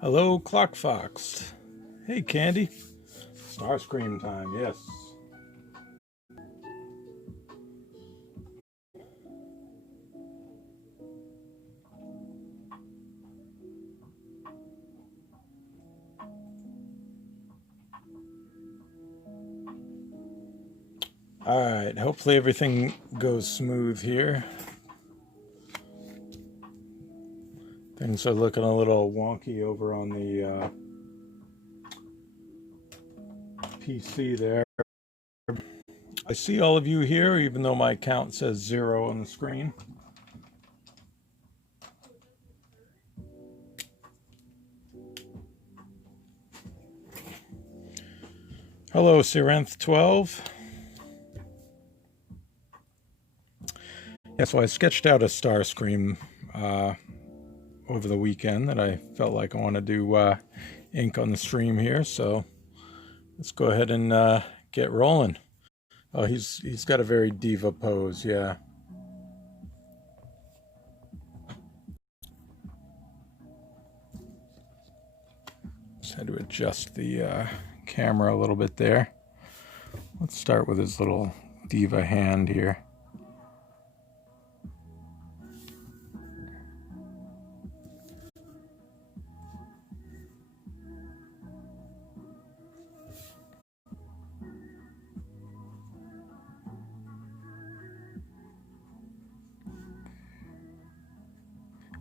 Hello, Clock Fox. Hey, Candy. Starscream time, yes. Alright, hopefully everything goes smooth here. Things are looking a little wonky over on the PC there. I see all of you here, even though my count says 0 on the screen. Hello, Sirenth12. Yeah, so I sketched out a Starscream over the weekend that I felt like I want to do ink on the stream here, so let's go ahead and get rolling. Oh, he's got a very diva pose, yeah. Just had to adjust the camera a little bit there. Let's start with his little diva hand here.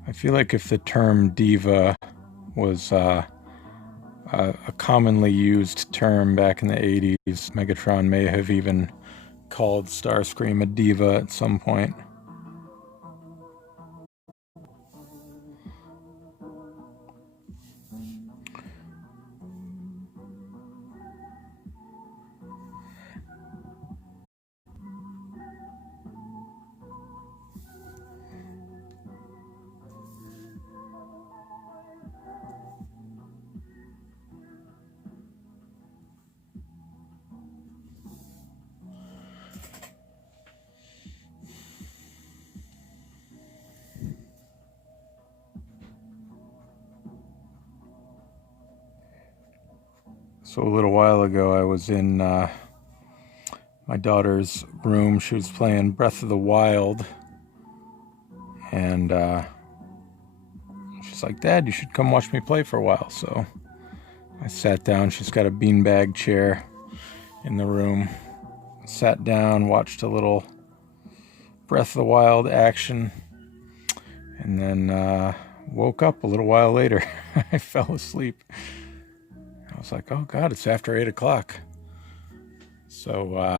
I feel like if the term diva was a commonly used term back in the 80s, Megatron may have even called Starscream a diva at some point. So a little while ago, I was in my daughter's room. She was playing Breath of the Wild, and she's like, "Dad, you should come watch me play for a while." So I sat down. She's got a beanbag chair in the room. Sat down, watched a little Breath of the Wild action, and then woke up a little while later. I fell asleep. I was like, oh God, it's after 8 o'clock. So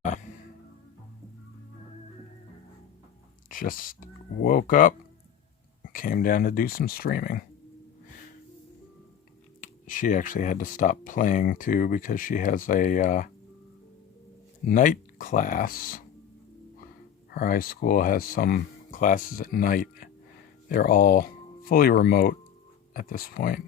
just woke up, came down to do some streaming. She actually had to stop playing too because she has a night class. Her high school has some classes at night. They're all fully remote at this point.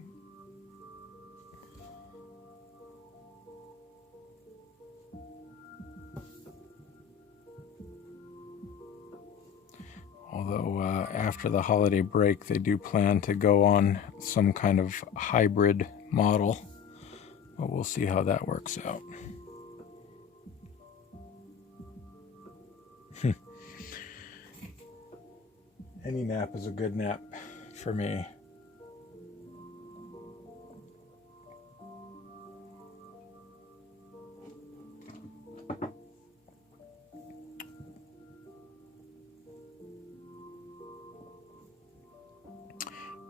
Although after the holiday break, they do plan to go on some kind of hybrid model. But we'll see how that works out. Any nap is a good nap for me.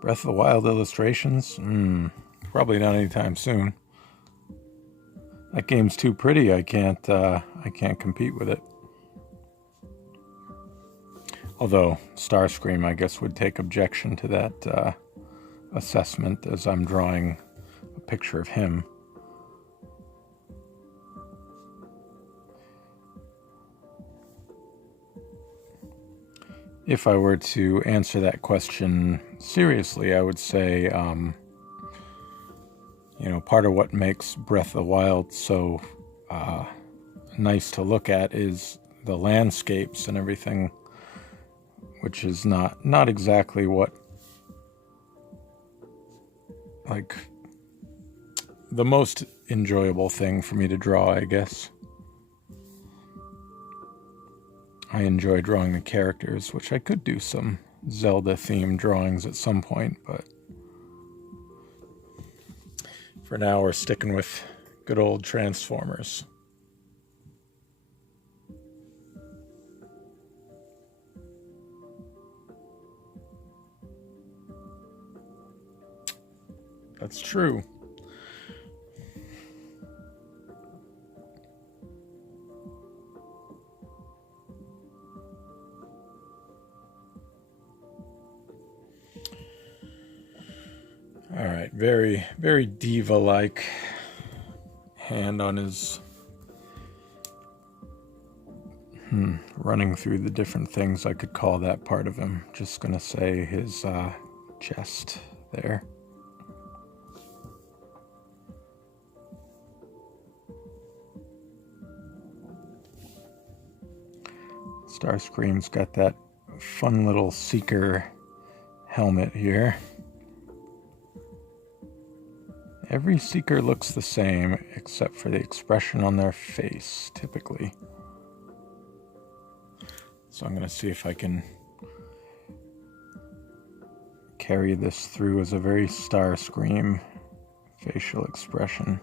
Breath of the Wild illustrations? Probably not anytime soon. That game's too pretty. I can't compete with it. Although Starscream, I guess, would take objection to that assessment, as I'm drawing a picture of him. If I were to answer that question seriously, I would say, part of what makes Breath of the Wild so nice to look at is the landscapes and everything, which is not exactly what, like, the most enjoyable thing for me to draw, I guess. I enjoy drawing the characters, which I could do some Zelda-themed drawings at some point, but for now we're sticking with good old Transformers. That's true. All right, very, very diva-like hand on his... running through the different things I could call that part of him. Just gonna say his chest there. Starscream's got that fun little Seeker helmet here. Every Seeker looks the same except for the expression on their face, typically. So I'm going to see if I can carry this through as a very Starscream facial expression.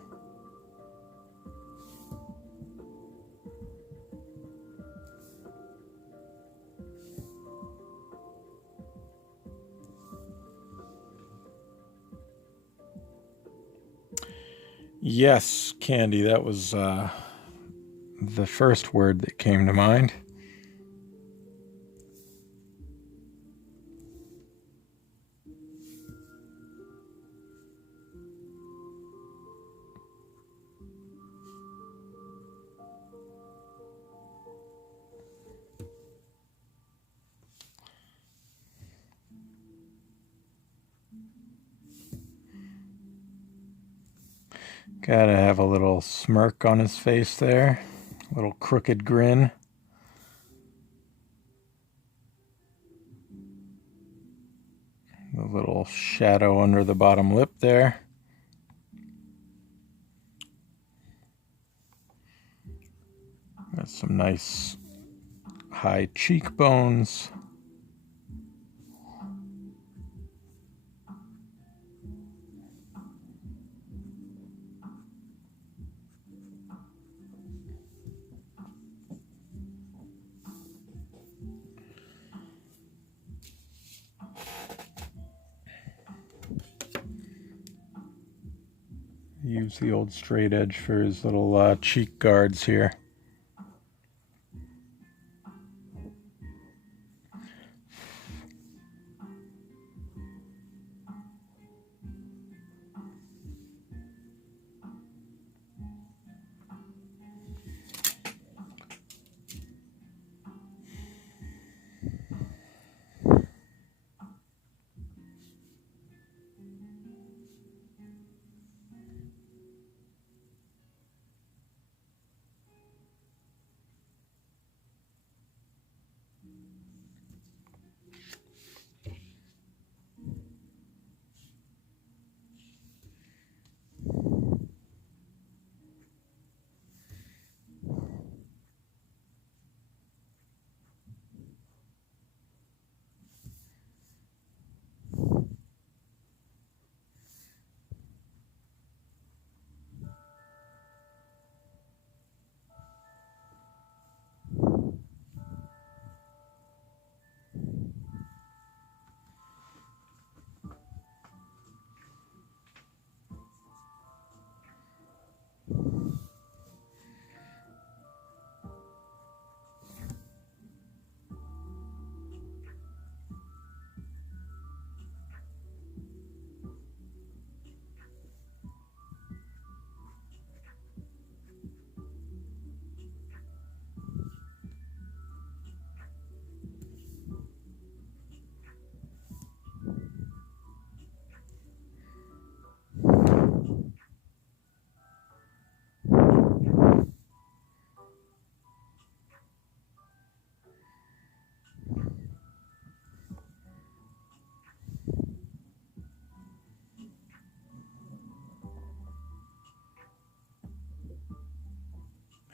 Yes, Candy, that was the first word that came to mind. Gotta have a little smirk on his face there, a little crooked grin. The little shadow under the bottom lip there. Got some nice high cheekbones. Use the old straight edge for his little cheek guards here.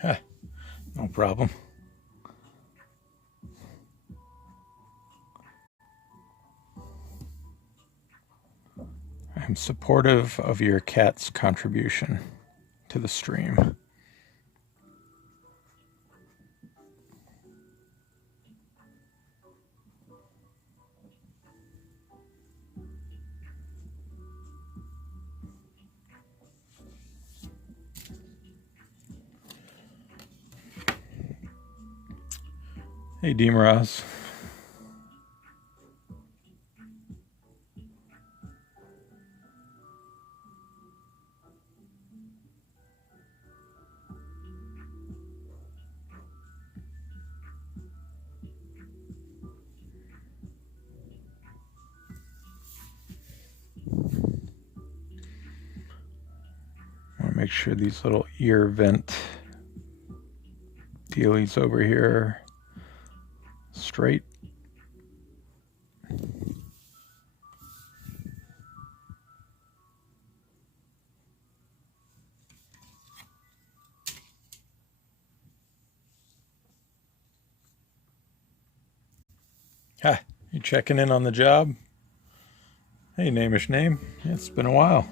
Huh, no problem. I'm supportive of your cat's contribution to the stream. Hey, Demeraz. I want to make sure these little ear vent dealies over here are straight. Ha, you checking in on the job? Hey, Namish name. It's been a while.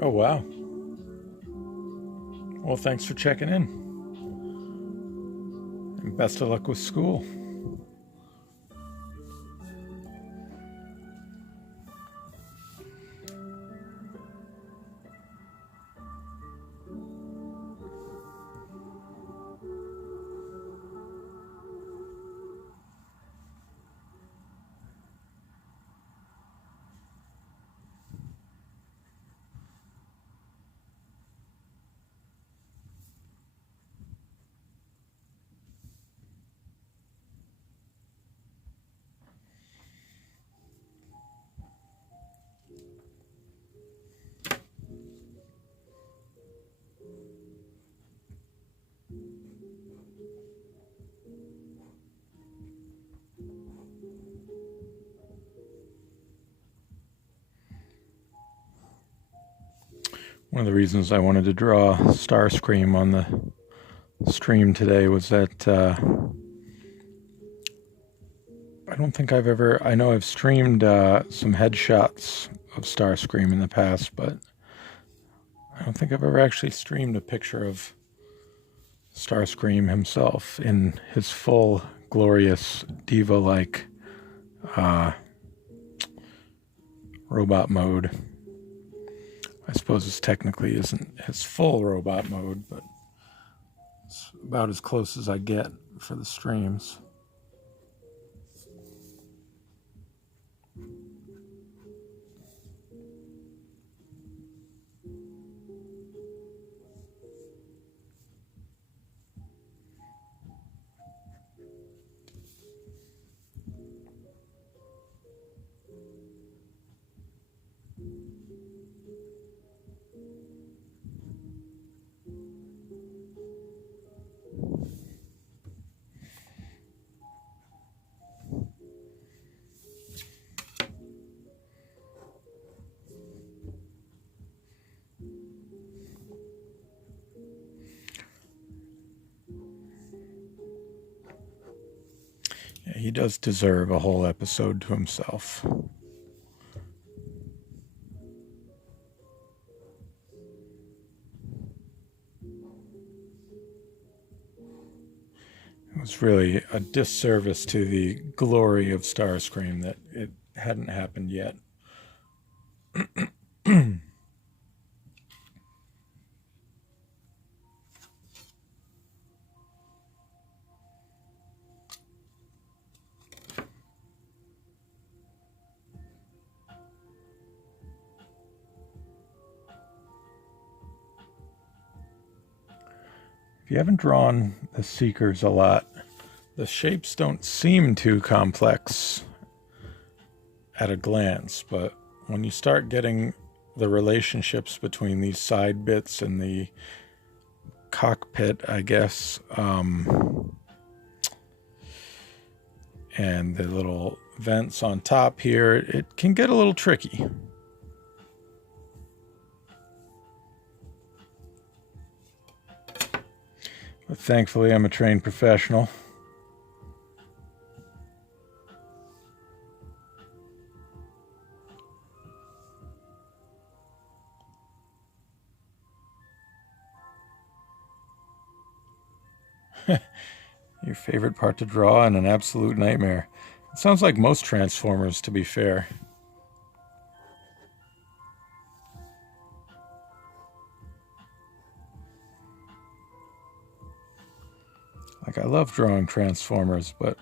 Oh, wow. Well, thanks for checking in. And best of luck with school. One of the reasons I wanted to draw Starscream on the stream today was that I don't think I've ever... I know I've streamed some headshots of Starscream in the past, but I don't think I've ever actually streamed a picture of Starscream himself in his full, glorious, diva-like robot mode. I suppose this technically isn't his full robot mode, but it's about as close as I get for the streams. He does deserve a whole episode to himself. It was really a disservice to the glory of Starscream that it hadn't happened yet. If you haven't drawn the Seekers a lot, the shapes don't seem too complex at a glance, but when you start getting the relationships between these side bits and the cockpit, I guess, and the little vents on top here, it can get a little tricky. But thankfully, I'm a trained professional. Your favorite part to draw and an absolute nightmare. It sounds like most Transformers, to be fair. Like, I love drawing Transformers, but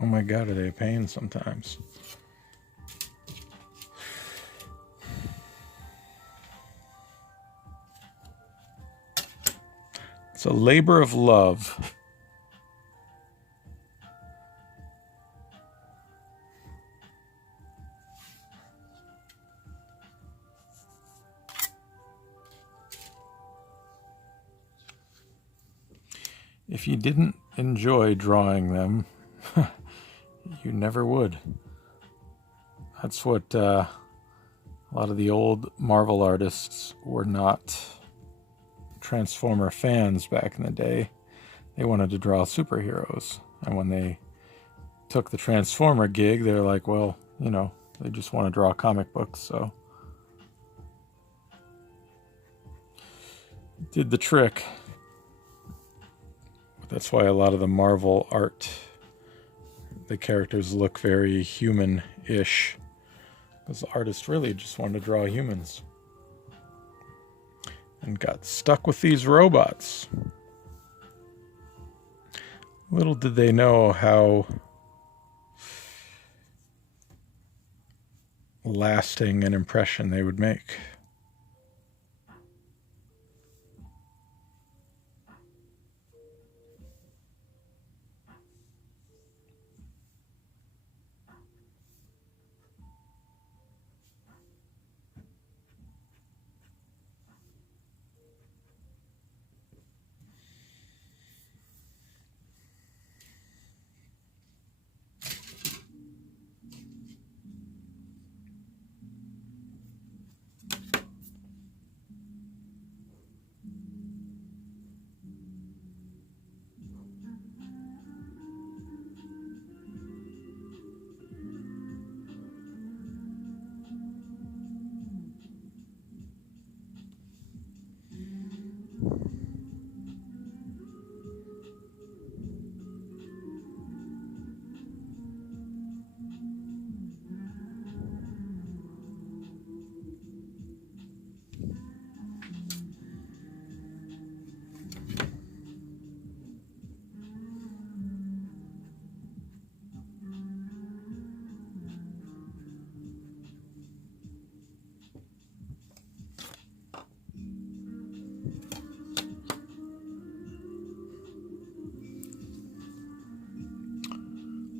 oh my god, are they a pain sometimes. It's a labor of love. If you didn't enjoy drawing them, you never would. That's what a lot of the old Marvel artists were not Transformer fans back in the day. They wanted to draw superheroes. And when they took the Transformer gig, they're like, well, you know, they just want to draw comic books, so did the trick. That's why a lot of the Marvel art, the characters look very human-ish, because the artist really just wanted to draw humans and got stuck with these robots. Little did they know how lasting an impression they would make.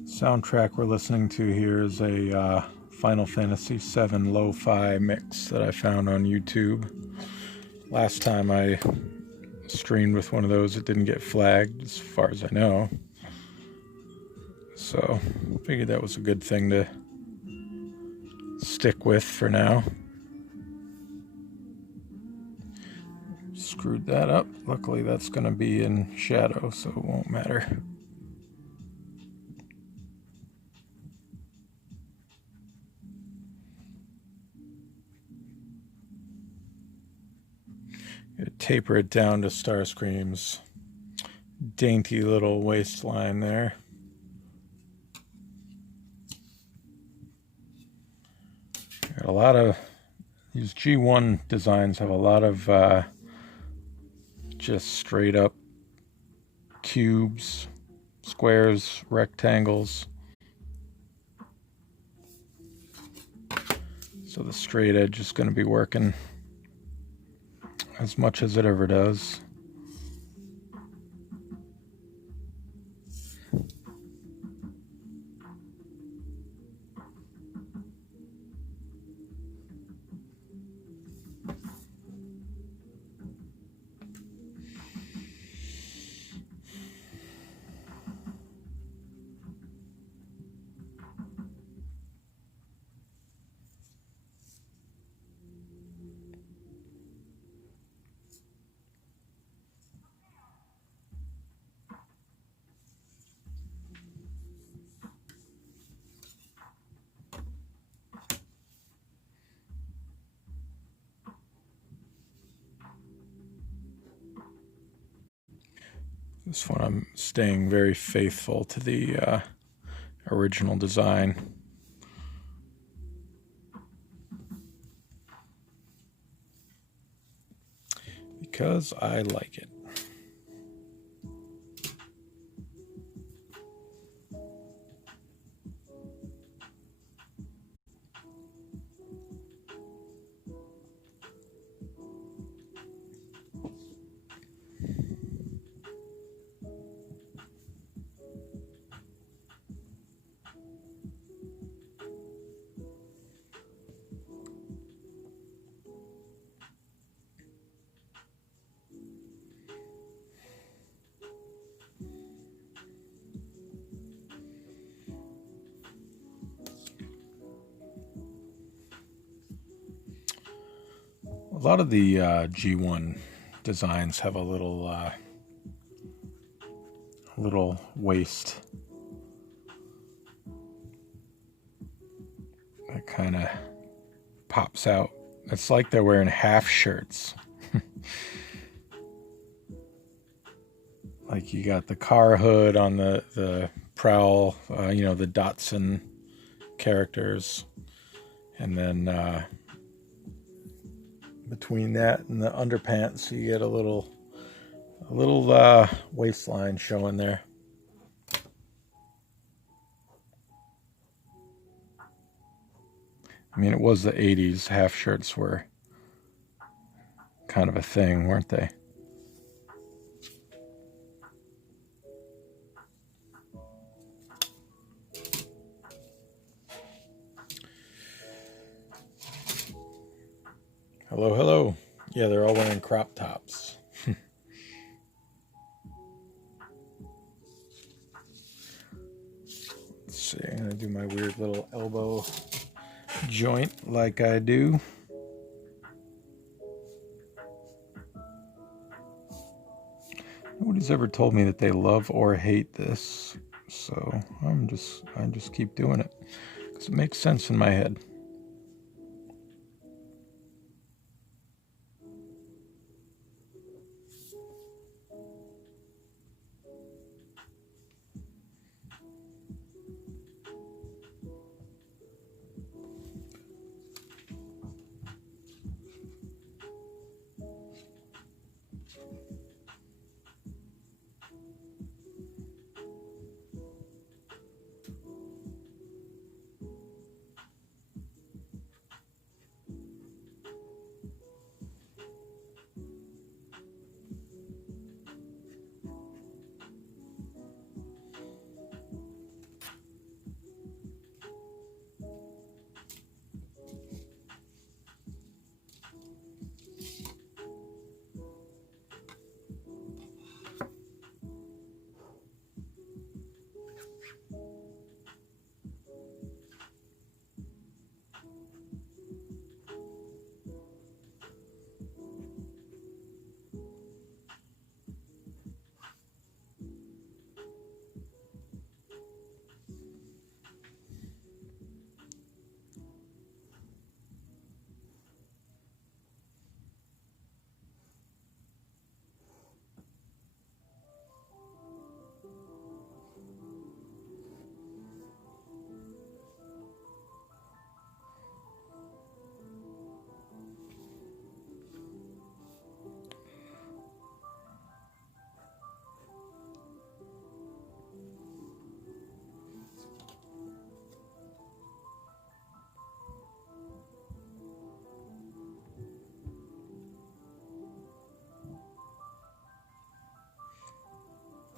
Soundtrack we're listening to here is a Final Fantasy VII lo-fi mix that I found on YouTube. Last time I streamed with one of those, it didn't get flagged, as far as I know. So, figured that was a good thing to stick with for now. Screwed that up. Luckily, that's going to be in shadow, so it won't matter. Taper it down to Starscream's dainty little waistline there. Got a lot of these G1 designs have a lot of just straight up cubes, squares, rectangles. So the straight edge is going to be working as much as it ever does. This one I'm staying very faithful to the original design. Because I like it. A lot of the G1 designs have a little waist that kind of pops out. It's like they're wearing half shirts. Like you got the car hood on the Prowl, the Datsun characters, and then between that and the underpants, you get a little waistline showing there. I mean, it was the 80s. Half shirts were kind of a thing, weren't they? Hello, hello. Yeah, they're all wearing crop tops. Let's see, I'm going to do my weird little elbow joint like I do. Nobody's ever told me that they love or hate this, so I just keep doing it because it makes sense in my head.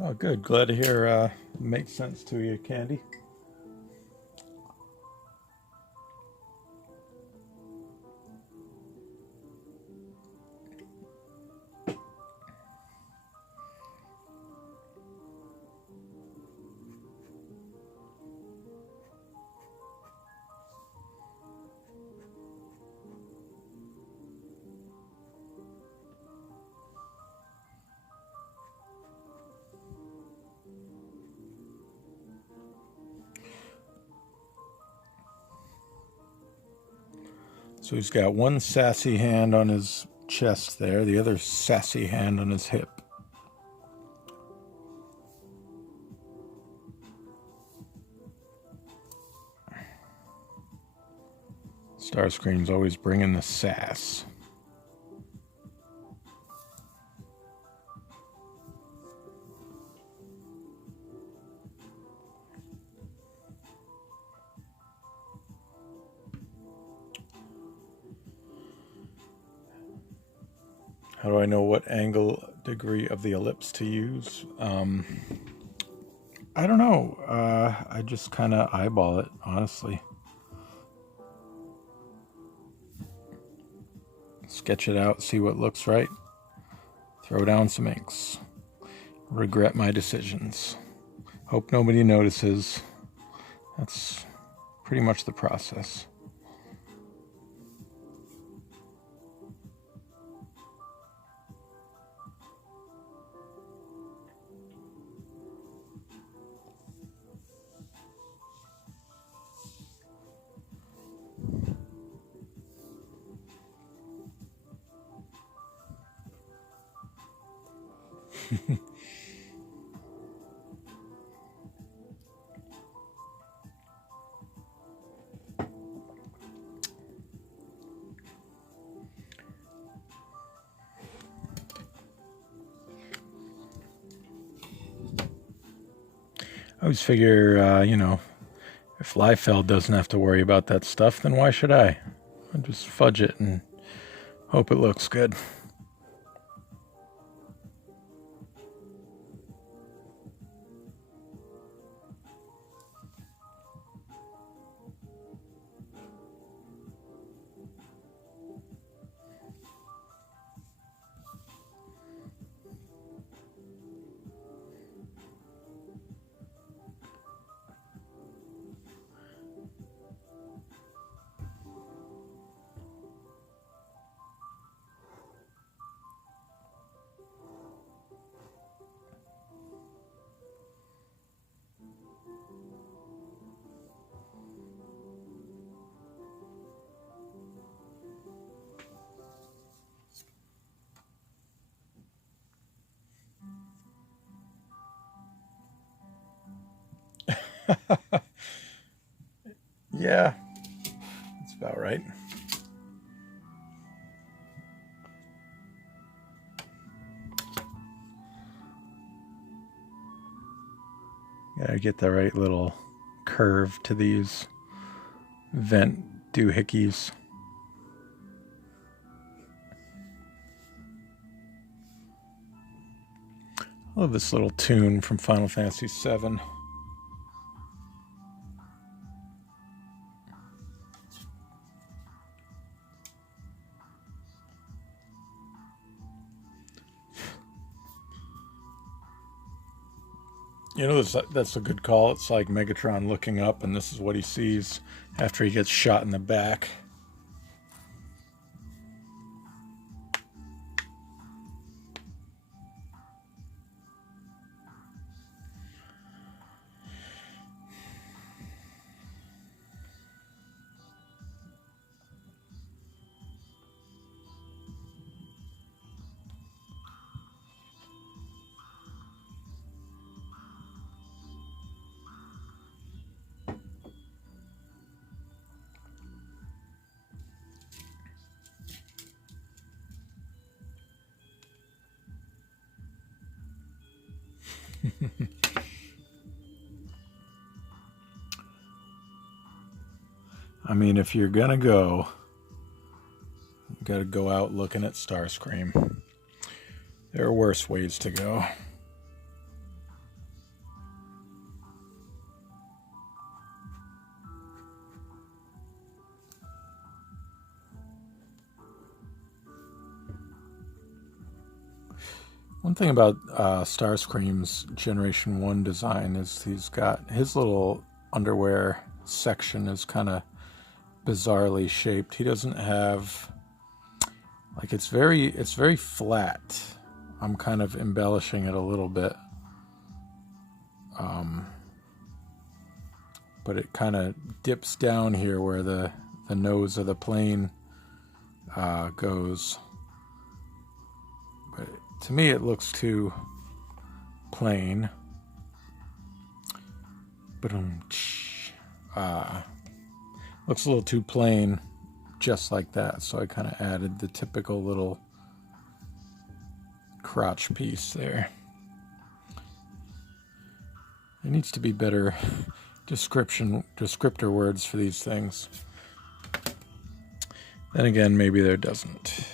Oh, good. Glad to hear it makes sense to you, Candy. So he's got one sassy hand on his chest there, the other sassy hand on his hip. Starscream's always bringing the sass. How do I know what angle degree of the ellipse to use? I don't know. I just kind of eyeball it, honestly. Sketch it out, see what looks right. Throw down some inks. Regret my decisions. Hope nobody notices. That's pretty much the process. I always figure, if Liefeld doesn't have to worry about that stuff, then why should I? I'll just fudge it and hope it looks good. Yeah, that's about right. Gotta get the right little curve to these vent doohickeys. I love this little tune from Final Fantasy VII. You know, that's a good call. It's like Megatron looking up, and this is what he sees after he gets shot in the back. I mean, if you're gonna go, you gotta go out looking at Starscream. There are worse ways to go. One thing about Starscream's Generation 1 design is he's got his little underwear section is kind of bizarrely shaped. He doesn't have, like, it's very flat. I'm kind of embellishing it a little bit. But it kind of dips down here where the nose of the plane goes. But to me it looks too plain. But looks a little too plain just like that, so I kind of added the typical little crotch piece there. There needs to be better descriptor words for these things. Then again, maybe there doesn't.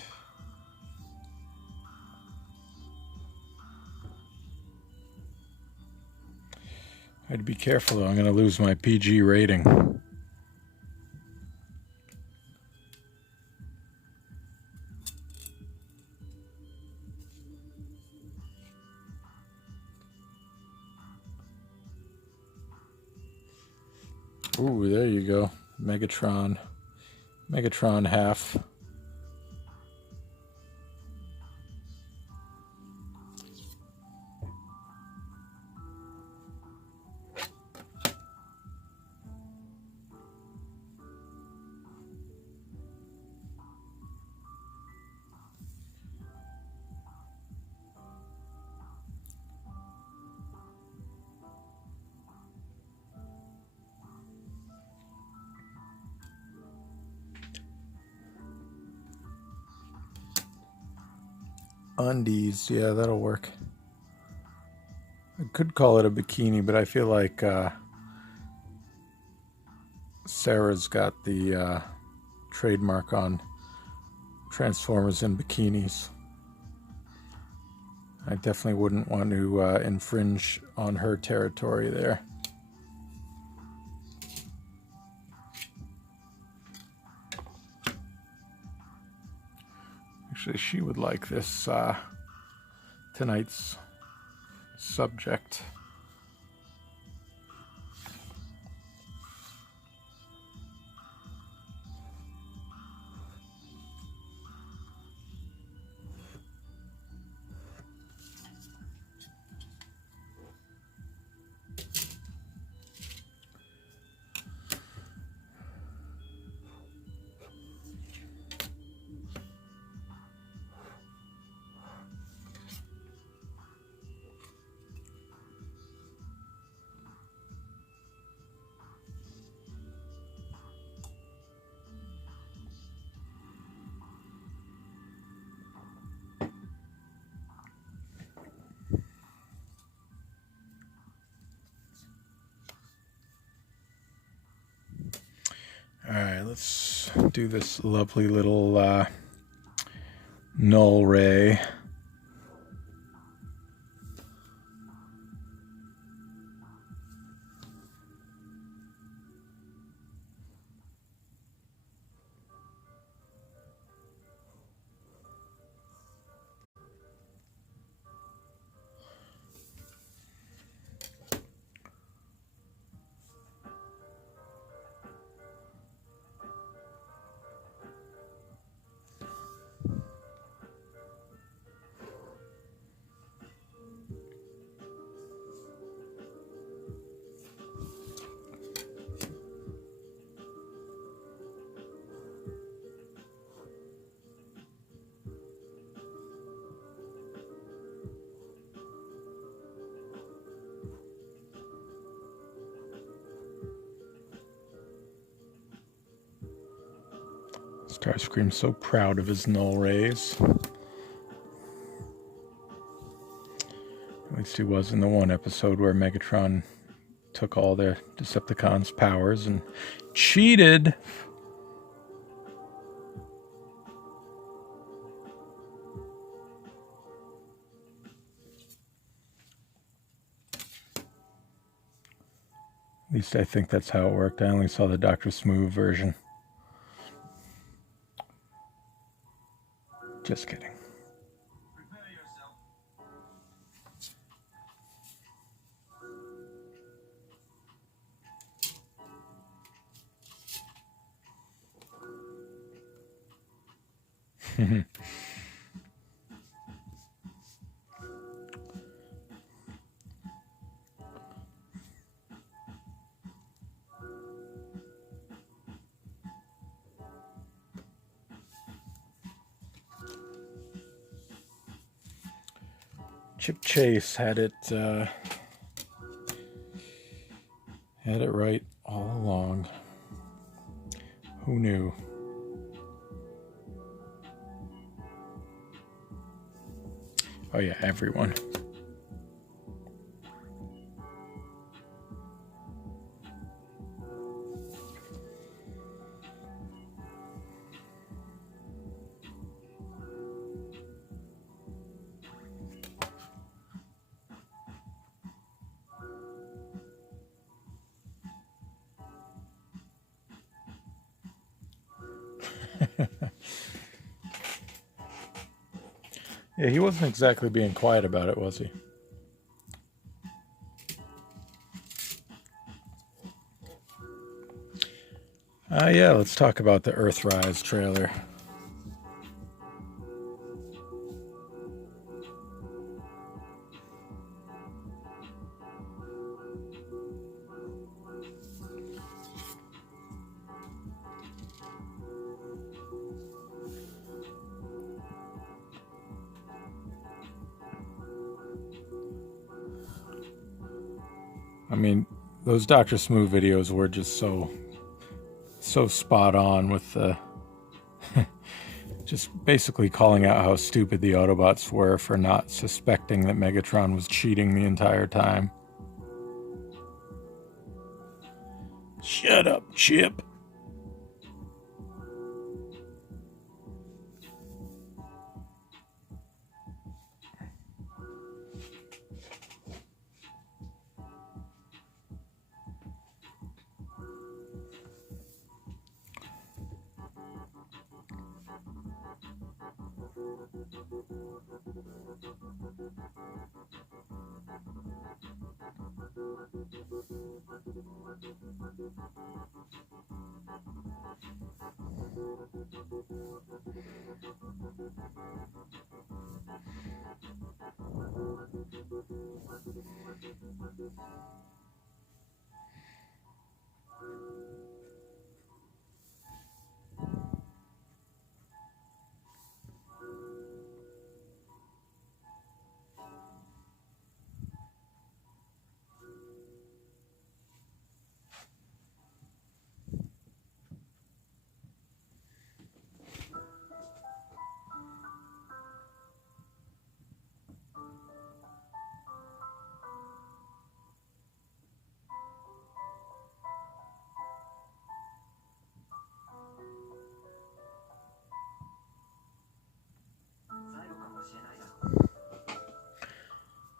I had to be careful though, I'm going to lose my PG rating. Ooh, there you go. Megatron half. Undies, yeah, that'll work. I could call it a bikini, but I feel like Sarah's got the trademark on Transformers in bikinis. I definitely wouldn't want to infringe on her territory there. Actually, she would like this tonight's subject. Alright, let's do this lovely little null ray. Starscream's so proud of his null rays. At least he was in the one episode where Megatron took all the Decepticons' powers and cheated. At least I think that's how it worked. I only saw the Dr. Smooth version. Just kidding. Chip Chase had it right all along. Who knew? Oh yeah, everyone. Yeah, he wasn't exactly being quiet about it, was he? Yeah, let's talk about the Earthrise trailer. I mean, those Dr. Smooth videos were just so spot on with the just basically calling out how stupid the Autobots were for not suspecting that Megatron was cheating the entire time. Shut up, Chip.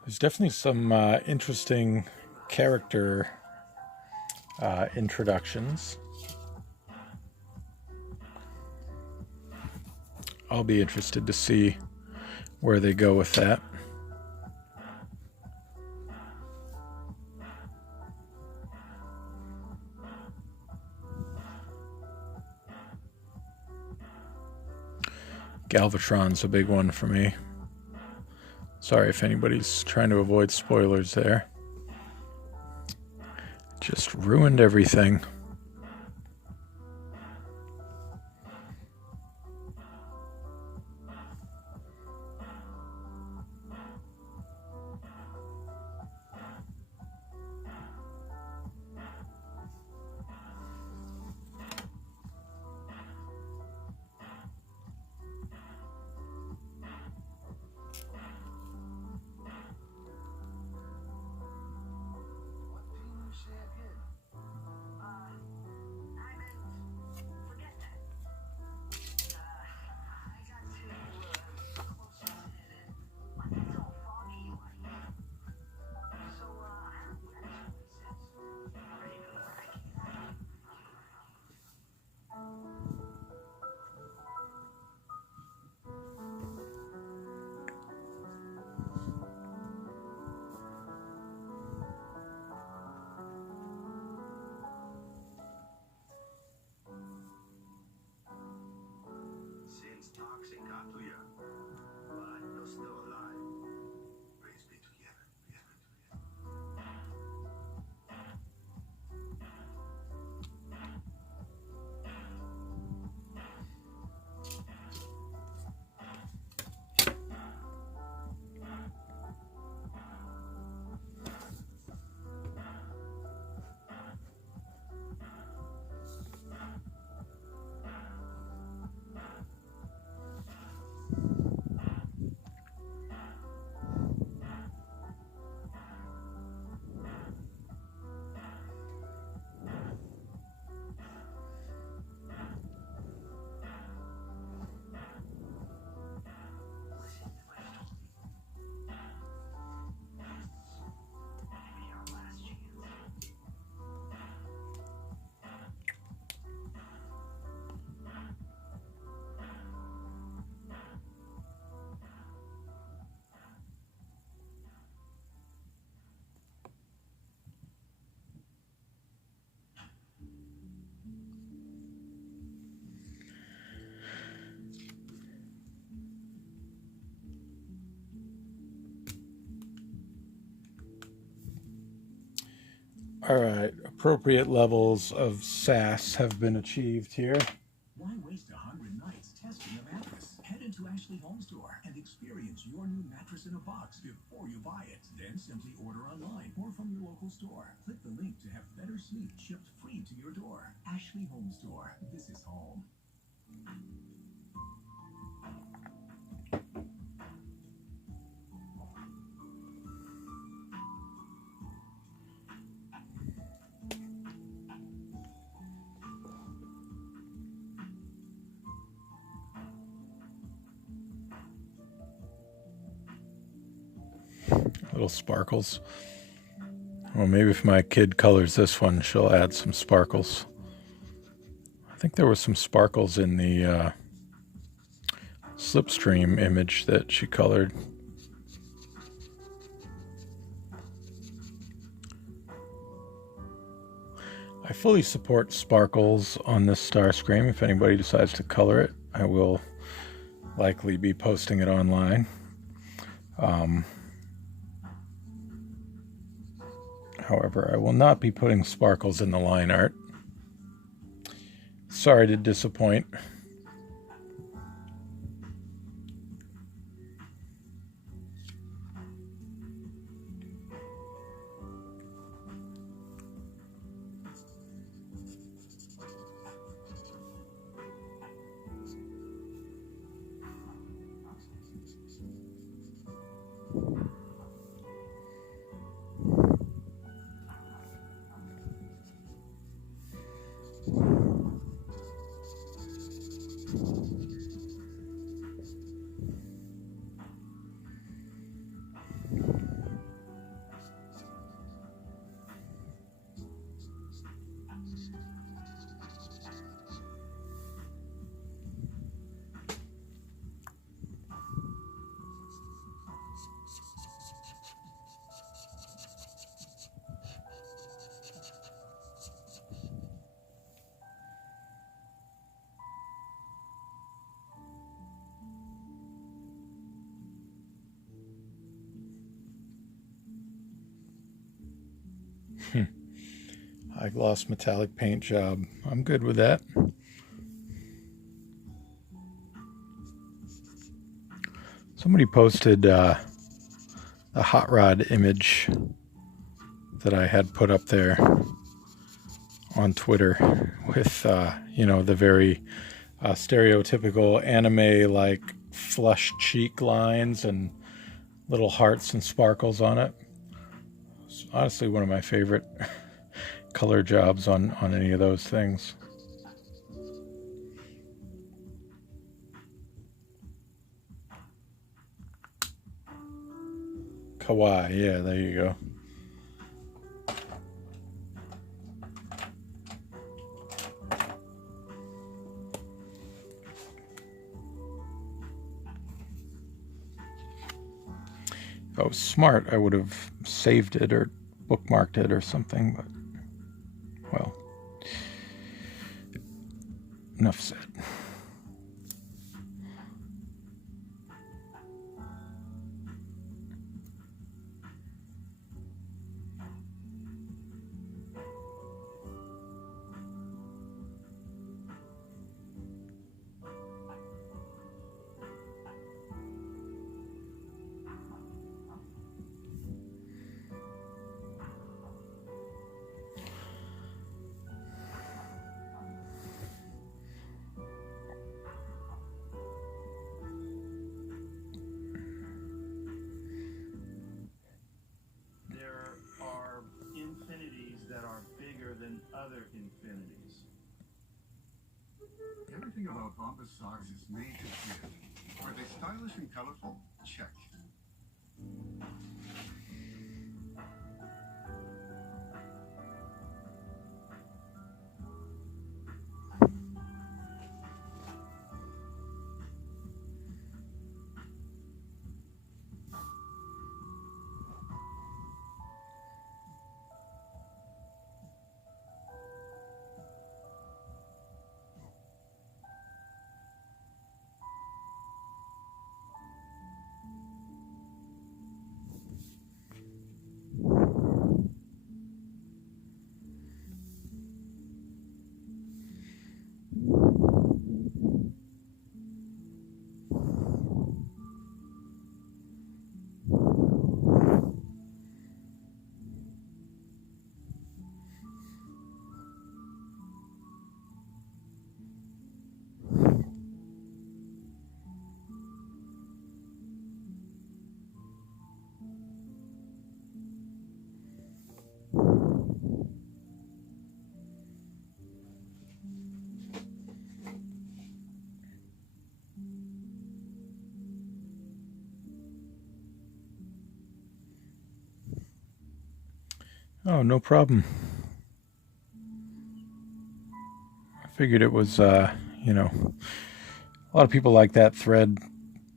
There's definitely some interesting character introductions. I'll be interested to see where they go with that. Galvatron's a big one for me. Sorry if anybody's trying to avoid spoilers there. Just ruined everything. All right, appropriate levels of sass have been achieved here. Why waste 100 nights testing a mattress? Head into Ashley Home Store and experience your new mattress in a box before you buy it. Then simply order online or from your local store. Click the link to have better sleep shipped free to your door. Ashley Home Store. This is home. Little sparkles. Well, maybe if my kid colors this one, she'll add some sparkles. I think there was some sparkles in the Slipstream image that she colored. I fully support sparkles on this Starscream. If anybody decides to color it, I will likely be posting it online. However, I will not be putting sparkles in the line art. Sorry to disappoint. High gloss metallic paint job. I'm good with that. Somebody posted a hot rod image that I had put up there on Twitter with, the very stereotypical anime like flush cheek lines and little hearts and sparkles on it. It's honestly one of my favorite color jobs on any of those things. Kawaii, yeah, there you go. If I was smart, I would have saved it or bookmarked it or something, but, well, enough said. Other infinities. Everything about Bombas socks is made to fit. Are they stylish and colorful? Check. Oh, no problem. I figured it was, you know, a lot of people like that thread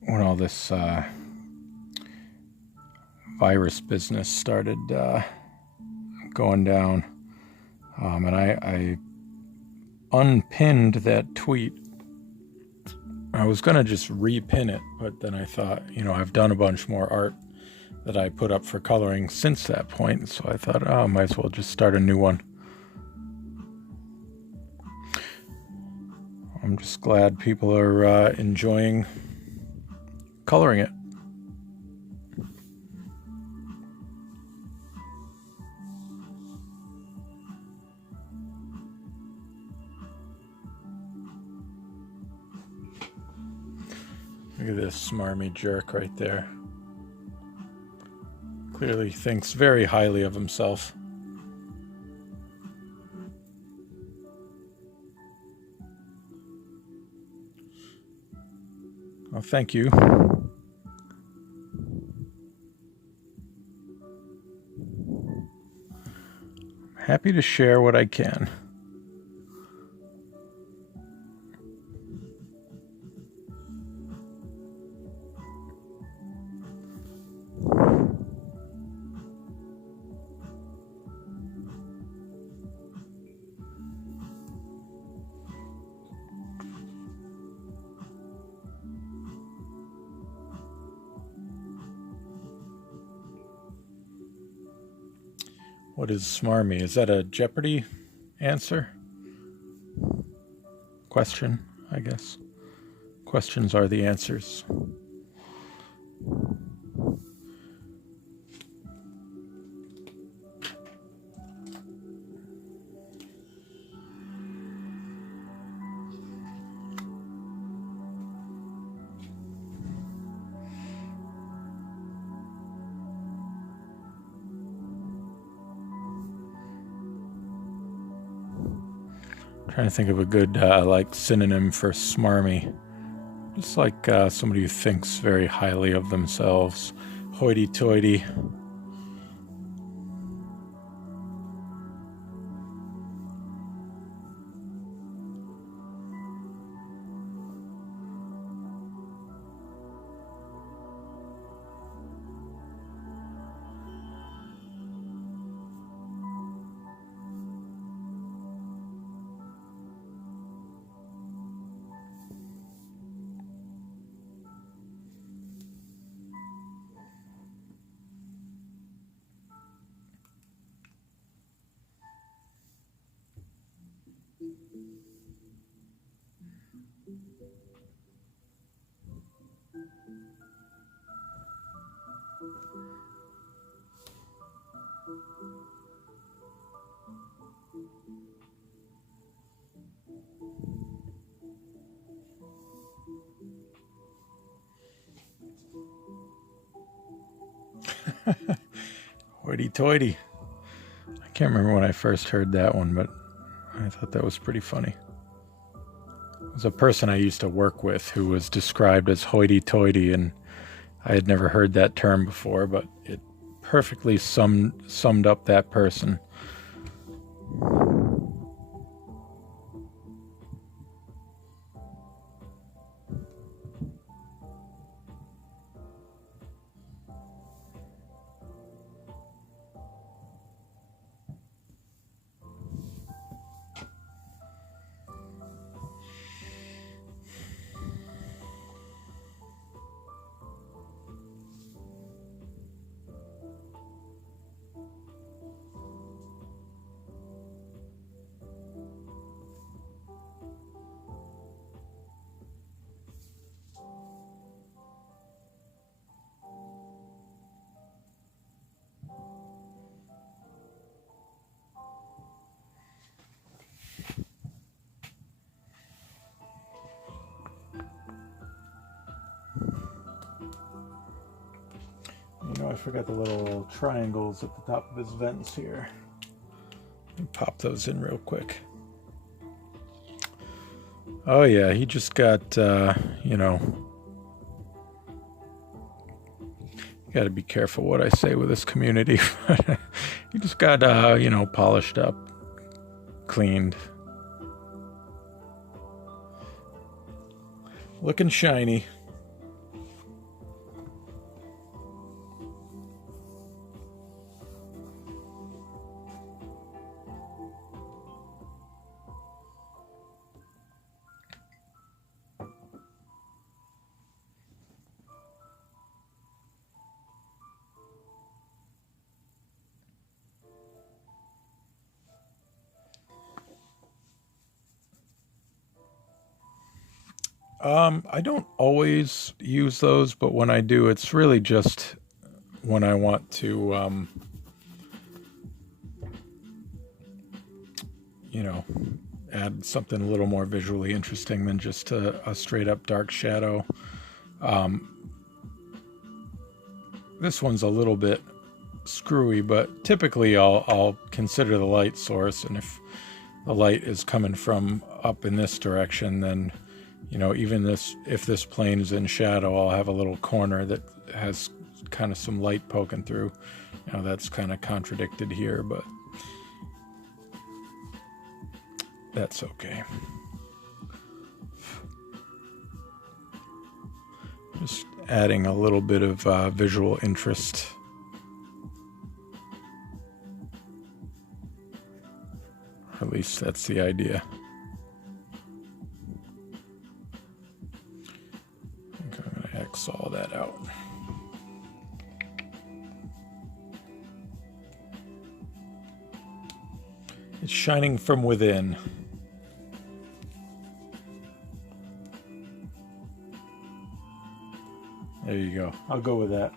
when all this virus business started going down. And I unpinned that tweet. I was going to just repin it, but then I thought, I've done a bunch more art that I put up for coloring since that point, so I thought, I might as well just start a new one. I'm just glad people are enjoying coloring it. Look at this smarmy jerk right there. Clearly thinks very highly of himself. Well, thank you. I'm happy to share what I can. What is smarmy? Is that a Jeopardy answer? Question, I guess. Questions are the answers. Trying to think of a good synonym for smarmy. Just like somebody who thinks very highly of themselves. Hoity-toity. Hoity-toity. I can't remember when I first heard that one, but I thought that was pretty funny. It was a person I used to work with who was described as hoity-toity, and I had never heard that term before, but it perfectly summed up that person. I forgot the little triangles at the top of his vents here. Let me pop those in real quick. Oh yeah, he just got, got to be careful what I say with this community. He just got, polished up, cleaned. Looking shiny. I don't always use those, but when I do, it's really just when I want to, add something a little more visually interesting than just a straight up dark shadow. This one's a little bit screwy, but typically I'll consider the light source, and if the light is coming from up in this direction, then even if this plane is in shadow, I'll have a little corner that has kind of some light poking through. That's kind of contradicted here, but that's okay. Just adding a little bit of visual interest. Or at least that's the idea. X all that out. It's shining from within. There you go. I'll go with that.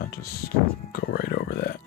I'll just go right over that.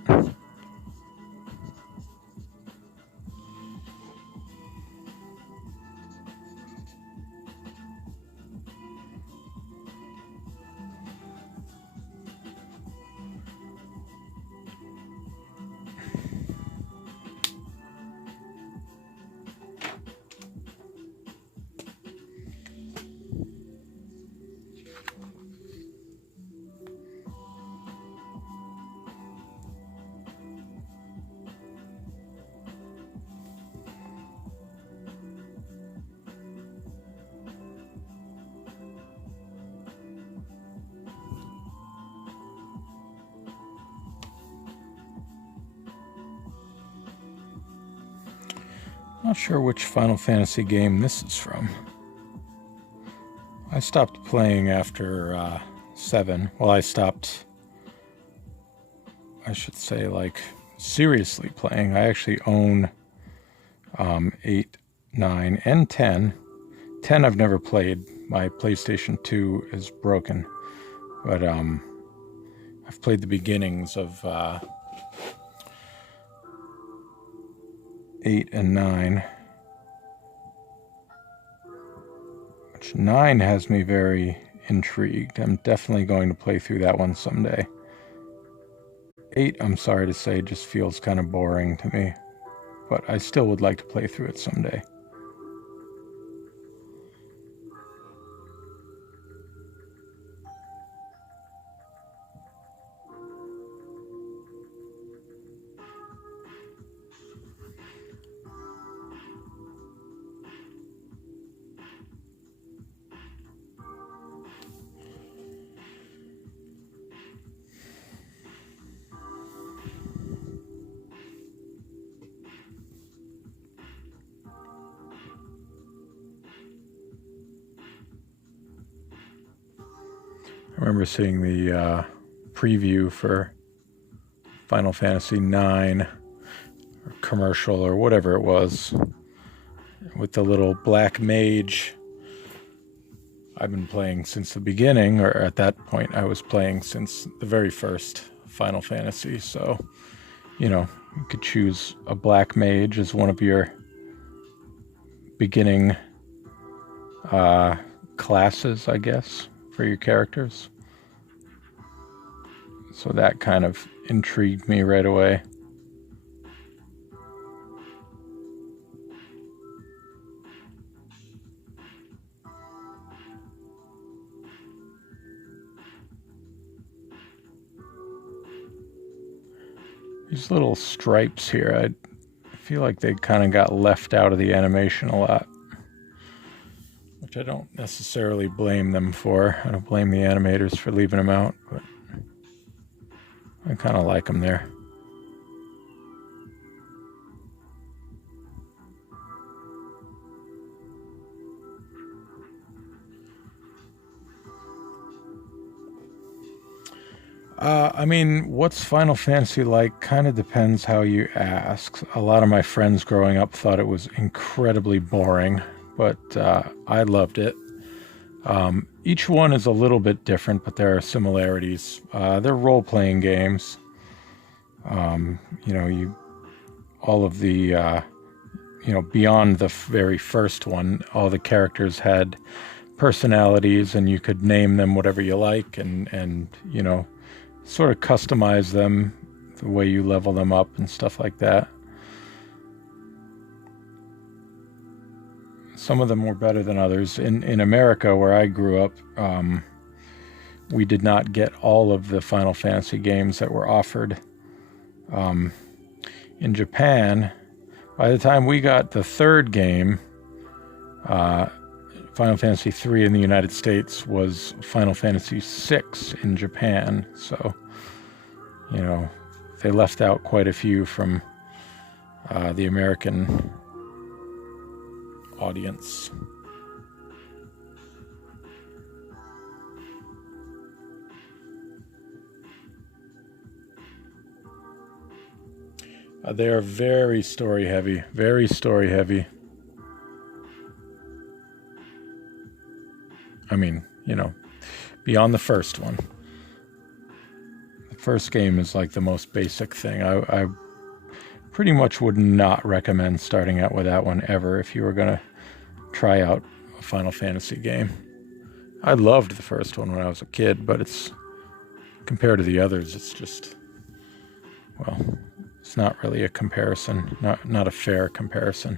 Not sure which Final Fantasy game this is from. I stopped playing after 7. Well, I stopped, I should say, seriously playing. I actually own 8, 9, and 10. 10 I've never played. My PlayStation 2 is broken. But I've played the beginnings of 8 and 9. Which 9 has me very intrigued. I'm definitely going to play through that one someday. 8, I'm sorry to say, just feels kind of boring to me. But I still would like to play through it someday. I remember seeing the preview for Final Fantasy IX, or commercial, or whatever it was, with the little black mage I've been playing since the beginning, or at that point I was playing since the very first Final Fantasy, so, you could choose a black mage as one of your beginning classes, I guess, for your characters. So that kind of intrigued me right away. These little stripes here, I feel like they kind of got left out of the animation a lot, which I don't necessarily blame them for. I don't blame the animators for leaving them out, but I kind of like them there. I mean, what's Final Fantasy like kind of depends how you ask. A lot of my friends growing up thought it was incredibly boring, but I loved it. Each one is a little bit different, but there are similarities. They're role-playing games. All of the, beyond the very first one, all the characters had personalities, and you could name them whatever you like, and sort of customize them the way you level them up and stuff like that. Some of them were better than others. In America, where I grew up, we did not get all of the Final Fantasy games that were offered. In Japan, by the time we got the third game, Final Fantasy III in the United States was Final Fantasy VI in Japan. So, they left out quite a few from the American audience. They are very story heavy, very story heavy. I mean, beyond the first one. The first game is like the most basic thing. I pretty much would not recommend starting out with that one ever if you were going to try out a Final Fantasy game. I loved the first one when I was a kid, but it's, compared to the others, it's just, well, it's not really a comparison, not a fair comparison.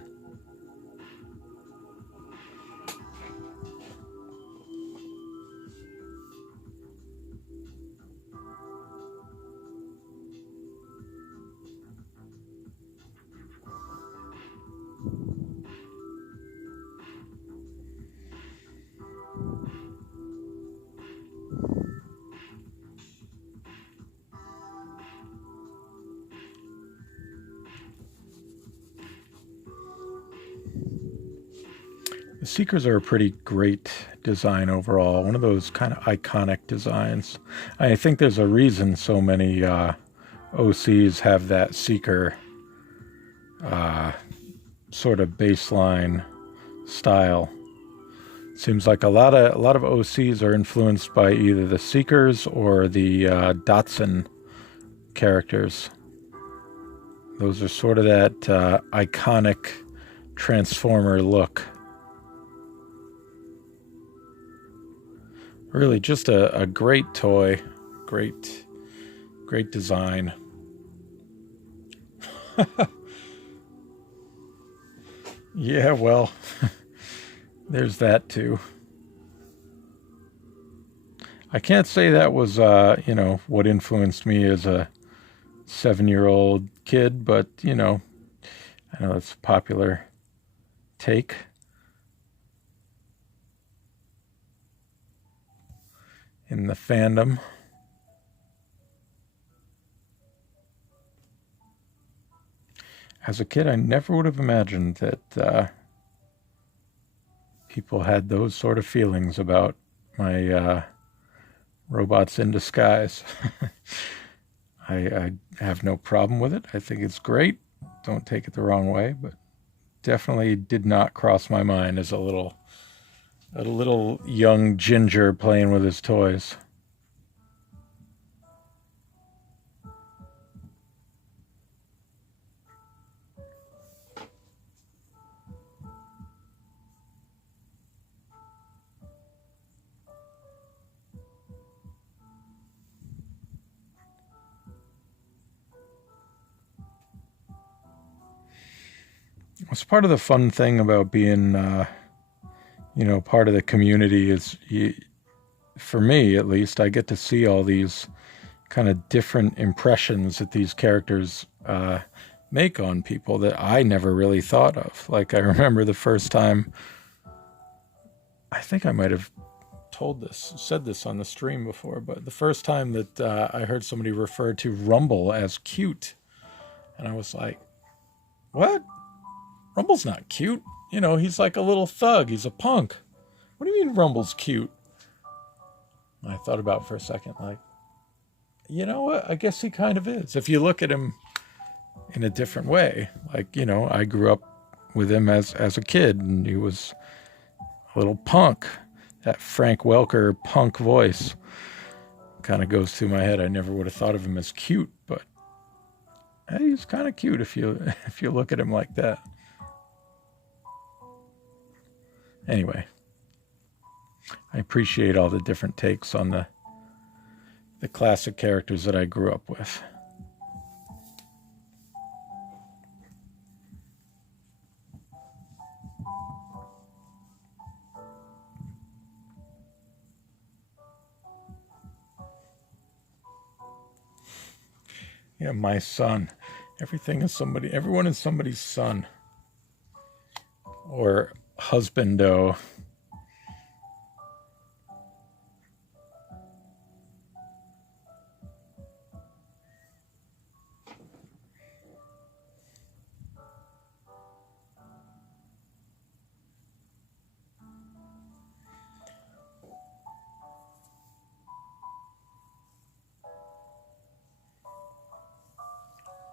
The Seekers are a pretty great design overall. One of those kind of iconic designs. I think there's a reason so many OCs have that Seeker sort of baseline style. Seems like a lot of OCs are influenced by either the Seekers or the Datsun characters. Those are sort of that iconic Transformer look. Really just a great toy, great design. Yeah, well, there's that too. I can't say that was, what influenced me as a 7-year-old kid, but, I know it's a popular take. In the fandom. As a kid, I never would have imagined that people had those sort of feelings about my robots in disguise. I have no problem with it. I think it's great. Don't take it the wrong way, but definitely did not cross my mind as a little A little young ginger playing with his toys. It's part of the fun thing about being, part of the community is, for me at least, I get to see all these kind of different impressions that these characters make on people that I never really thought of. Like, I remember the first time, I think I might have said this on the stream before, but the first time that I heard somebody refer to Rumble as cute, and I was like, what? Rumble's not cute. He's like a little thug. He's a punk. What do you mean Rumble's cute? And I thought about it for a second, like, you know what? I guess he kind of is. If you look at him in a different way, like, I grew up with him as a kid, and he was a little punk. That Frank Welker punk voice kind of goes through my head. I never would have thought of him as cute, but hey, he's kind of cute if you look at him like that. Anyway, I appreciate all the different takes on the classic characters that I grew up with. Yeah, my son. Everyone is somebody's son. Or husbando.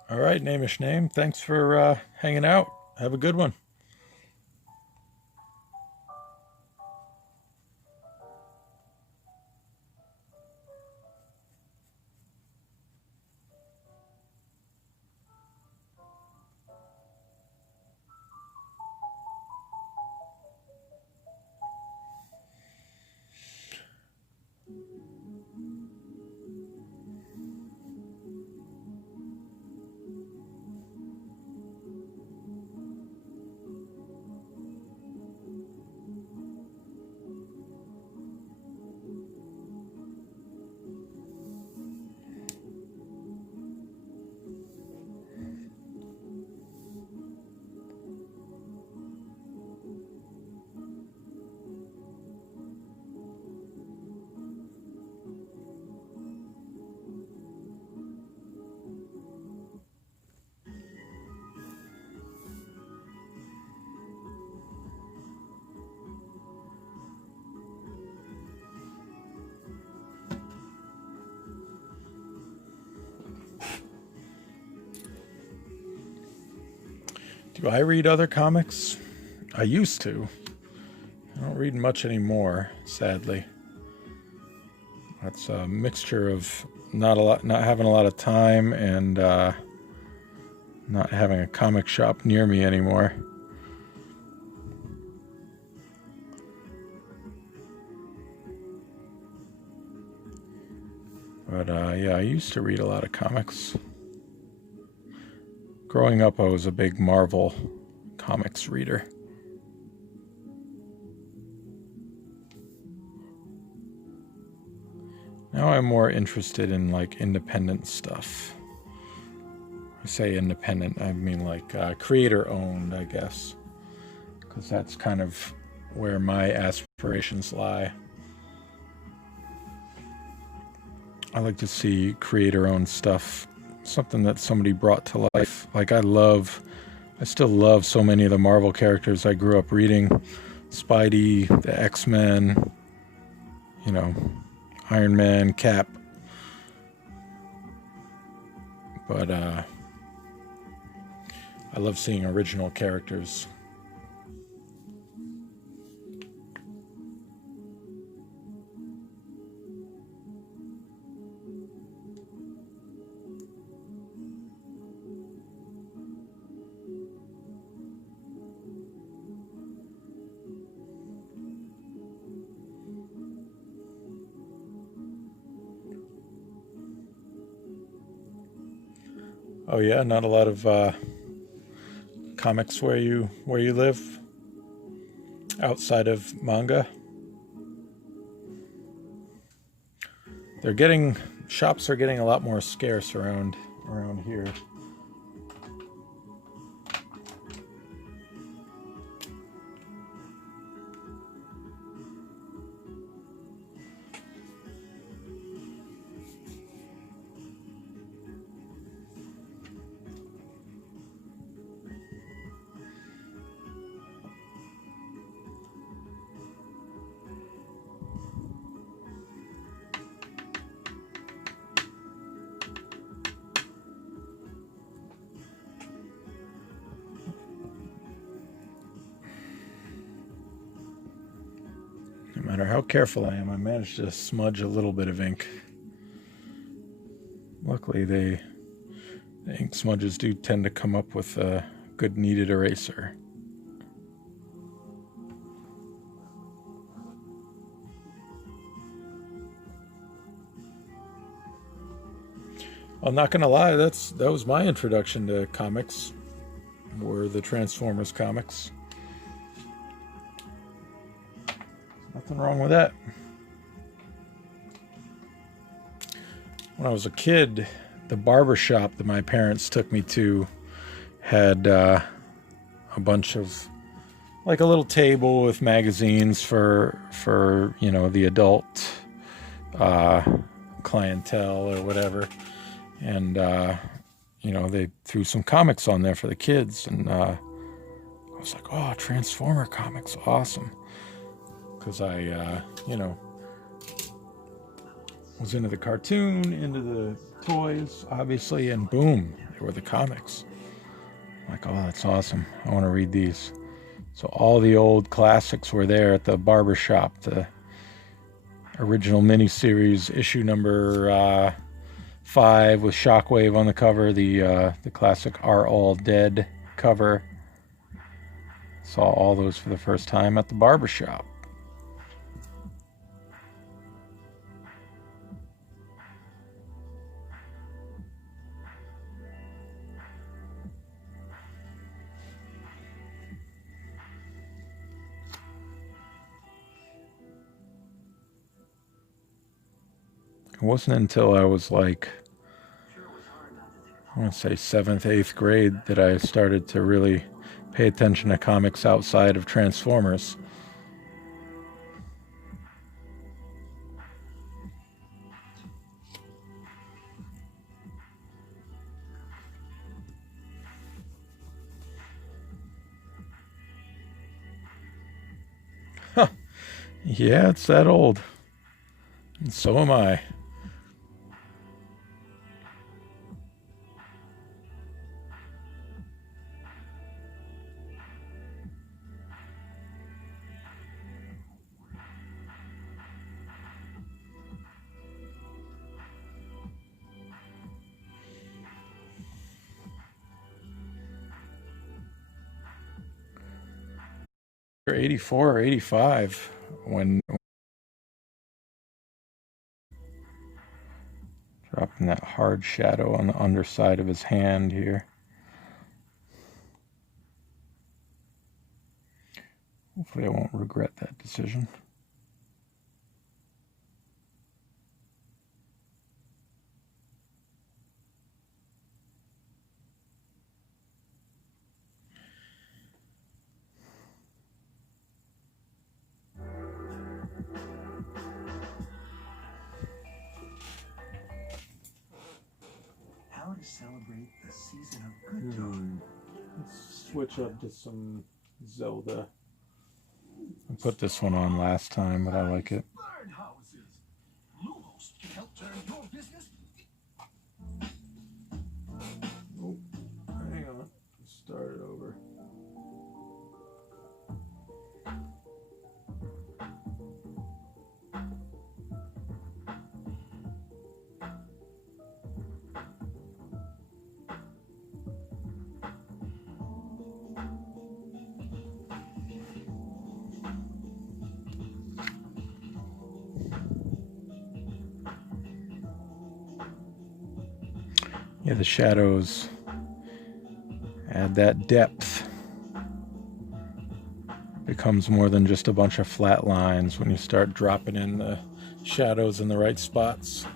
All right, Namish Name. Thanks for hanging out. Have a good one. Do I read other comics? I used to. I don't read much anymore, sadly. That's a mixture of not having a lot of time, and not having a comic shop near me anymore. But yeah, I used to read a lot of comics. Growing up, I was a big Marvel comics reader. Now I'm more interested in like independent stuff. I say independent, I mean like creator owned, I guess, because that's kind of where my aspirations lie. I like to see creator owned stuff, something that somebody brought to life. Like I still love so many of the Marvel characters I grew up reading. Spidey, the X-Men, Iron Man, Cap. But I love seeing original characters. Oh yeah, not a lot of comics where you live outside of manga. Shops are getting a lot more scarce around here. No matter how careful I am, I managed to smudge a little bit of ink. Luckily, the ink smudges do tend to come up with a good kneaded eraser. I'm not gonna lie, that was my introduction to comics, were the Transformers comics. Nothing wrong with that. When I was a kid, the barber shop that my parents took me to had a bunch of, like, a little table with magazines for the adult clientele or whatever, and they threw some comics on there for the kids, and I was like, oh, Transformer comics, awesome, because I was into the cartoon, into the toys, obviously, and boom, there were the comics. I'm like, oh, that's awesome. I want to read these. So all the old classics were there at the barber shop. The original miniseries, issue number 5 with Shockwave on the cover. The classic Are All Dead cover. Saw all those for the first time at the barber shop. It wasn't until I was like, I want to say 7th, 8th grade that I started to really pay attention to comics outside of Transformers. Huh. Yeah, it's that old. And so am I. Or 84 or 85 when dropping that hard shadow on the underside of his hand here. Hopefully I won't regret that decision. How to celebrate the season of good dog. Let's switch up to some Zelda. I put this one on last time, but I like it. Birdhouses. Lumos can help turn your business. Oh, hang on. Start it over. Yeah, the shadows Add that depth. Becomes more than just a bunch of flat lines when you start dropping in the shadows in the right spots.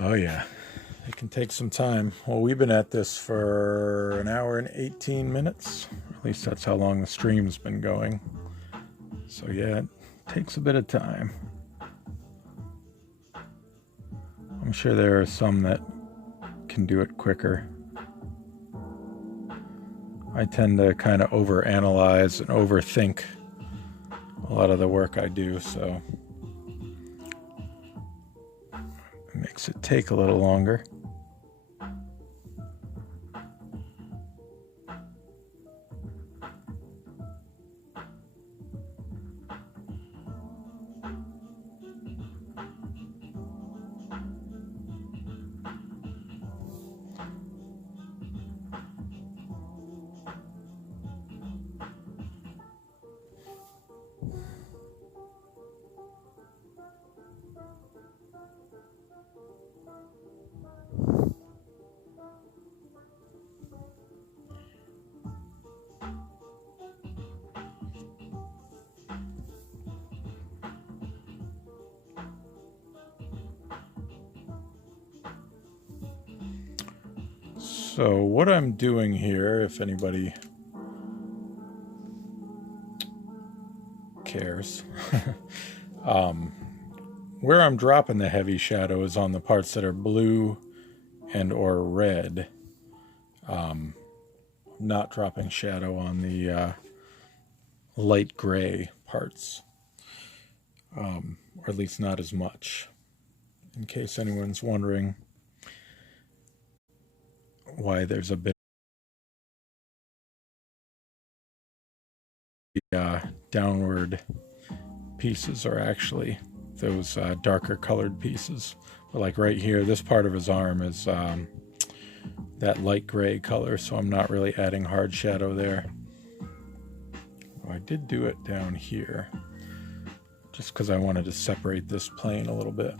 Oh yeah, it can take some time. Well, we've been at this for an hour and 18 minutes. At least that's how long the stream's been going. So yeah, it takes a bit of time. I'm sure there are some that can do it quicker. I tend to kind of overanalyze and overthink a lot of the work I do, so it makes it take a little longer. So what I'm doing here, if anybody cares, where I'm dropping the heavy shadow is on the parts that are blue and or red. Not dropping shadow on the light gray parts, or at least not as much. In case anyone's wondering why there's a bit of downward pieces are actually those darker colored pieces. But like right here, this part of his arm is that light gray color, so I'm not really adding hard shadow there. Oh, I did do it down here just because I wanted to separate this plane a little bit.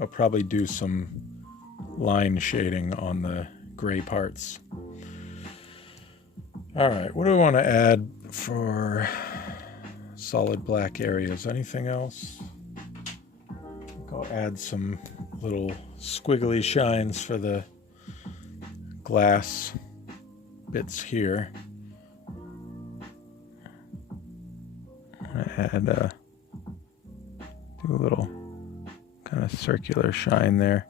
I'll probably do some line shading on the gray parts. All right, what do I want to add for solid black areas? Anything else? I'll add some little squiggly shines for the glass bits here. Add do a little kind of circular shine there.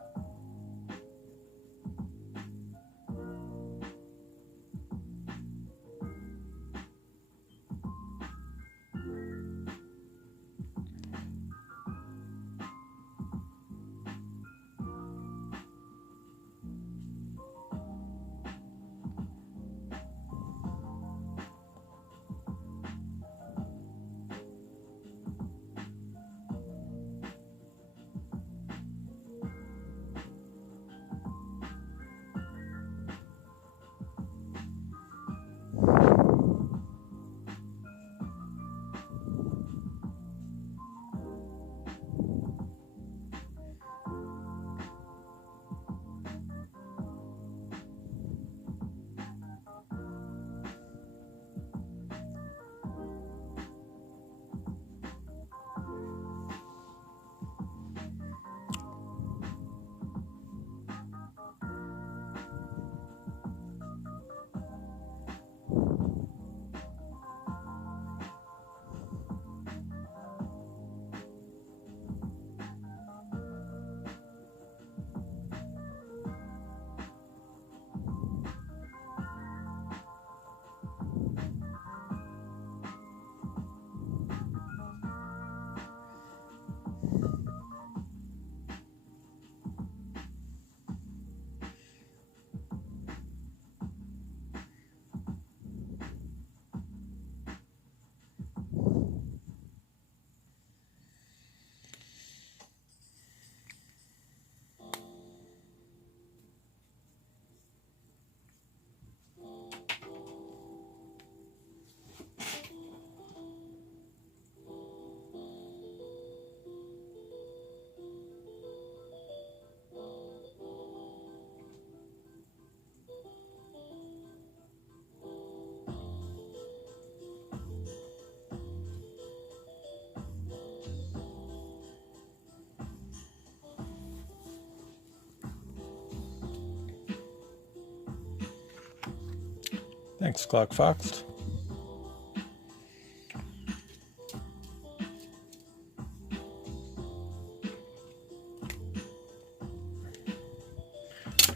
Thanks, Clock Fox.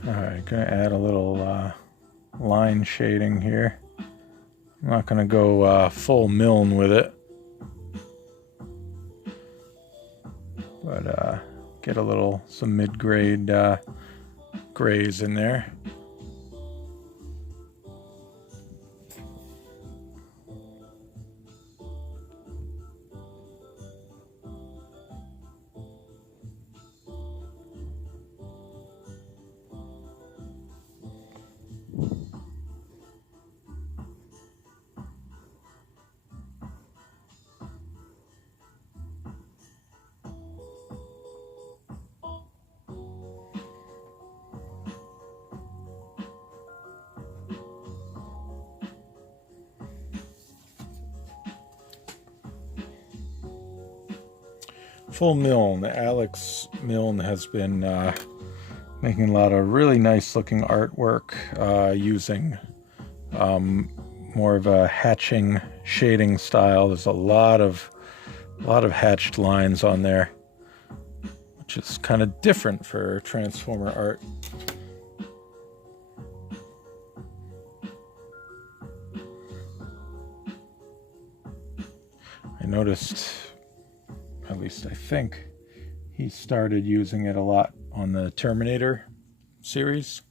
Alright, gonna add a little line shading here. I'm not gonna go full Milne with it, but get some mid-grade grays in there. Full Milne. Alex Milne has been making a lot of really nice looking artwork using more of a hatching shading style. There's a lot of hatched lines on there, which is kind of different for Transformer art. I noticed, at least I think, he started using it a lot on the Terminator series.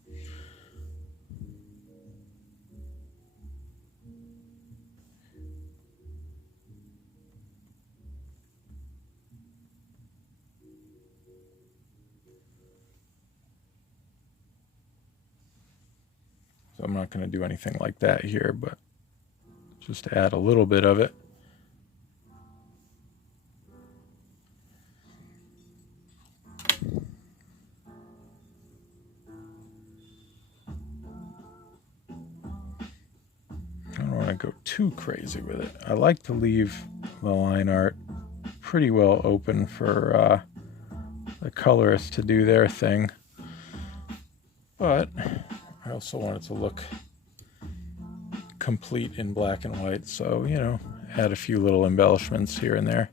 So I'm not going to do anything like that here, but just to add a little bit of it. I don't want to go too crazy with it. I like to leave the line art pretty well open for the colorists to do their thing, but I also want it to look complete in black and white, so, you know, add a few little embellishments here and there.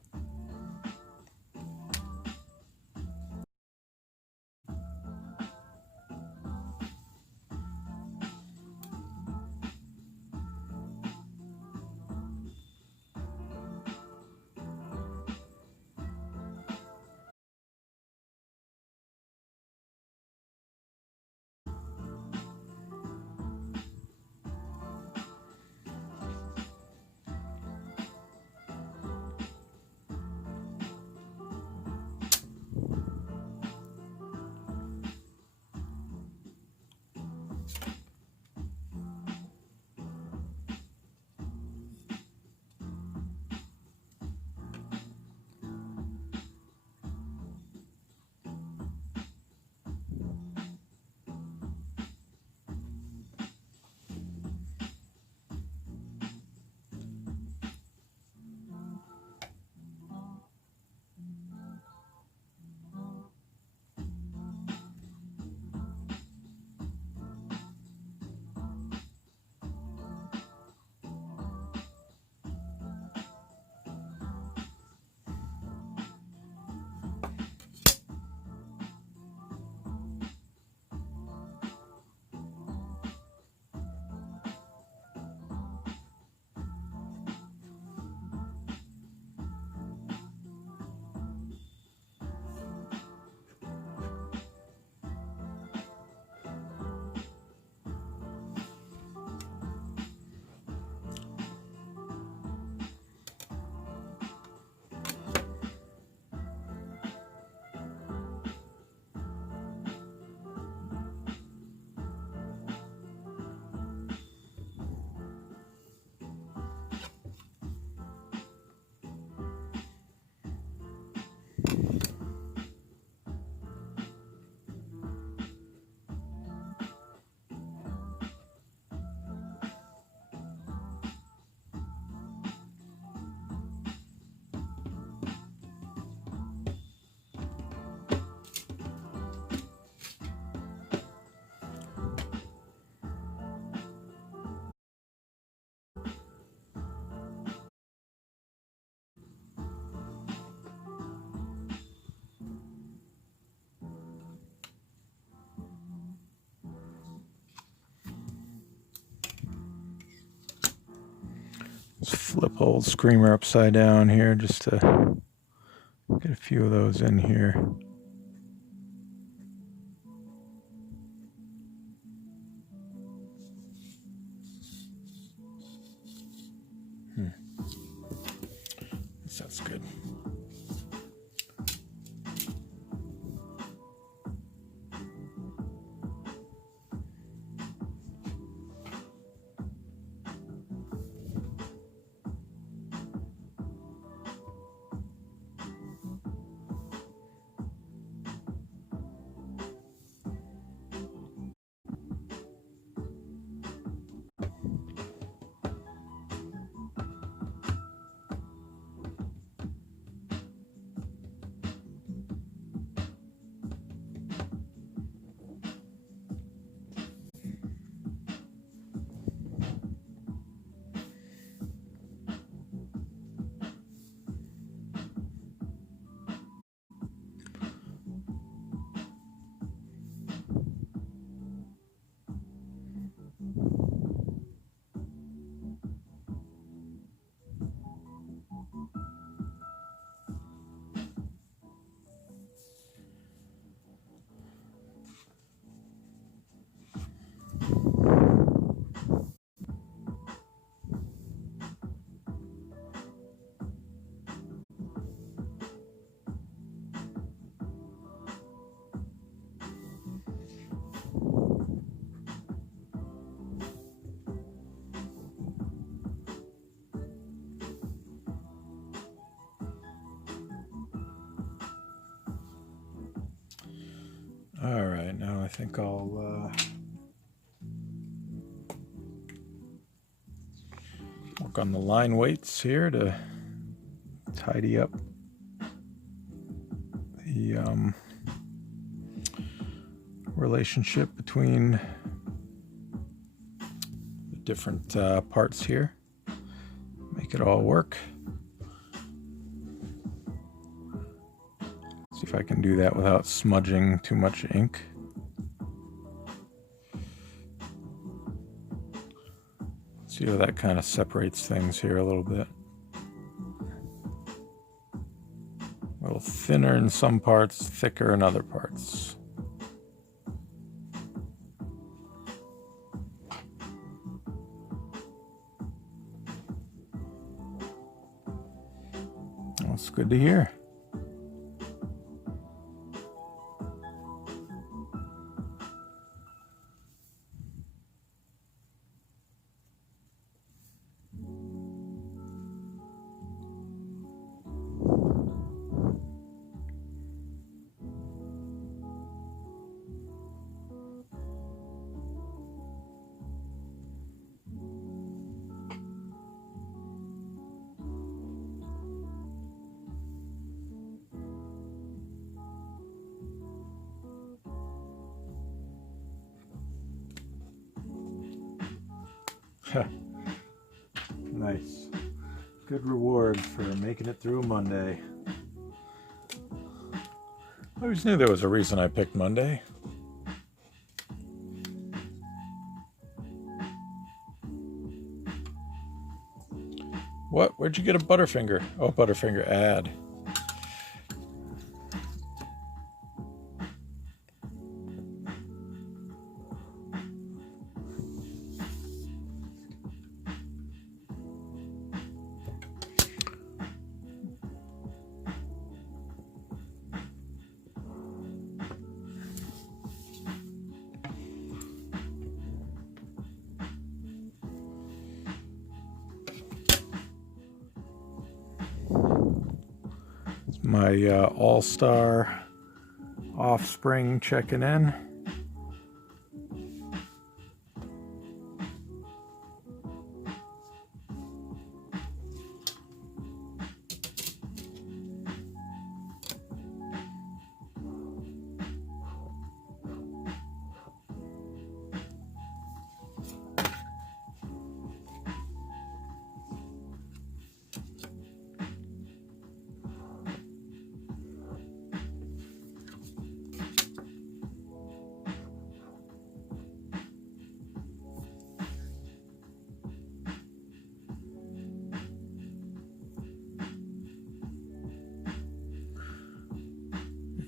flip old Screamer upside down here just to get a few of those in here. That's good. All right, now I think I'll work on the line weights here to tidy up the relationship between the different parts here. Make it all work. See if I can do that without smudging too much ink. See how that kind of separates things here a little bit. A little thinner in some parts, thicker in other parts. That's good to hear. Nice. Good reward for making it through Monday. I always knew there was a reason I picked Monday. What? Where'd you get a Butterfinger? Oh, Butterfinger ad. My all-star offspring checking in.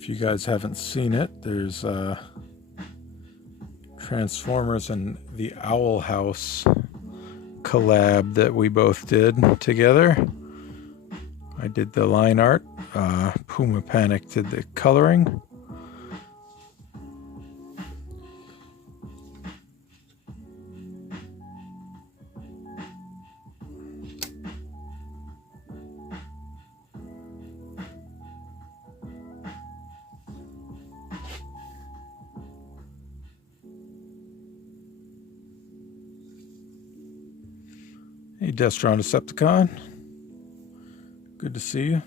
If you guys haven't seen it, there's Transformers and the Owl House collab that we both did together. I did the line art, Puma Panic did the coloring. Hey, Destron Decepticon. Good to see you.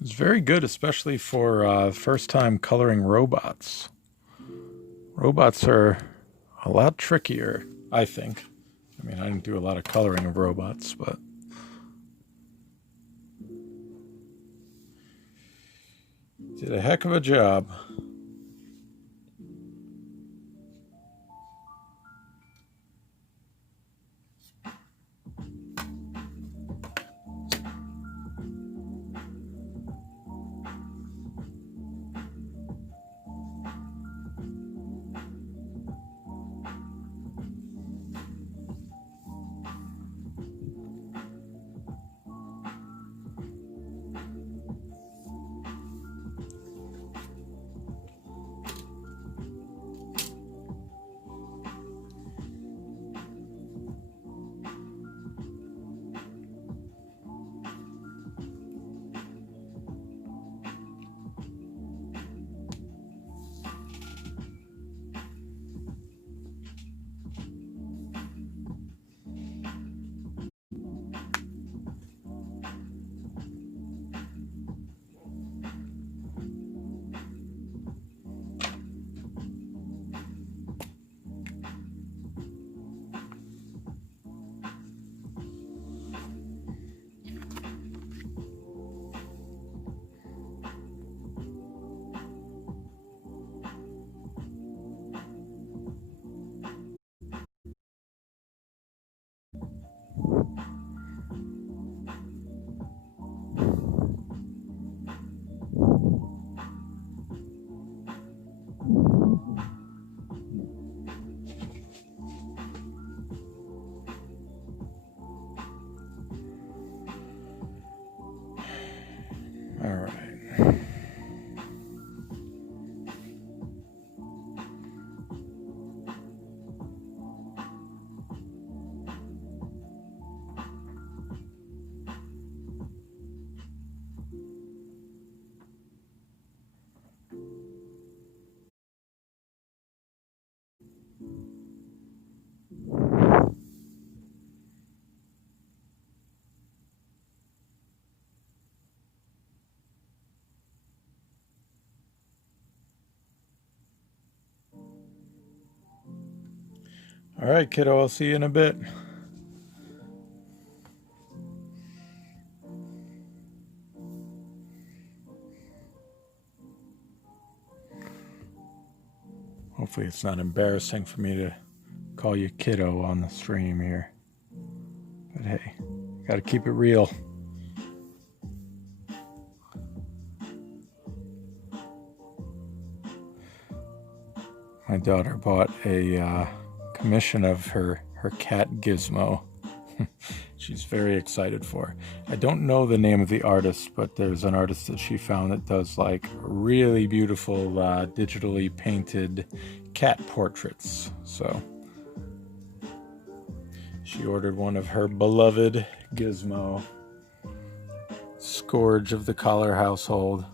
It's very good, especially for first time coloring robots. Robots are a lot trickier, I think. I mean, I didn't do a lot of coloring of robots, but did a heck of a job. All right. All right, kiddo, I'll see you in a bit. Hopefully it's not embarrassing for me to call you kiddo on the stream here. But hey, gotta keep it real. My daughter bought a commission of her cat Gizmo. She's very excited for. I don't know the name of the artist, but there's an artist that she found that does like really beautiful digitally painted cat portraits. So she ordered one of her beloved Gizmo, scourge of the collar household.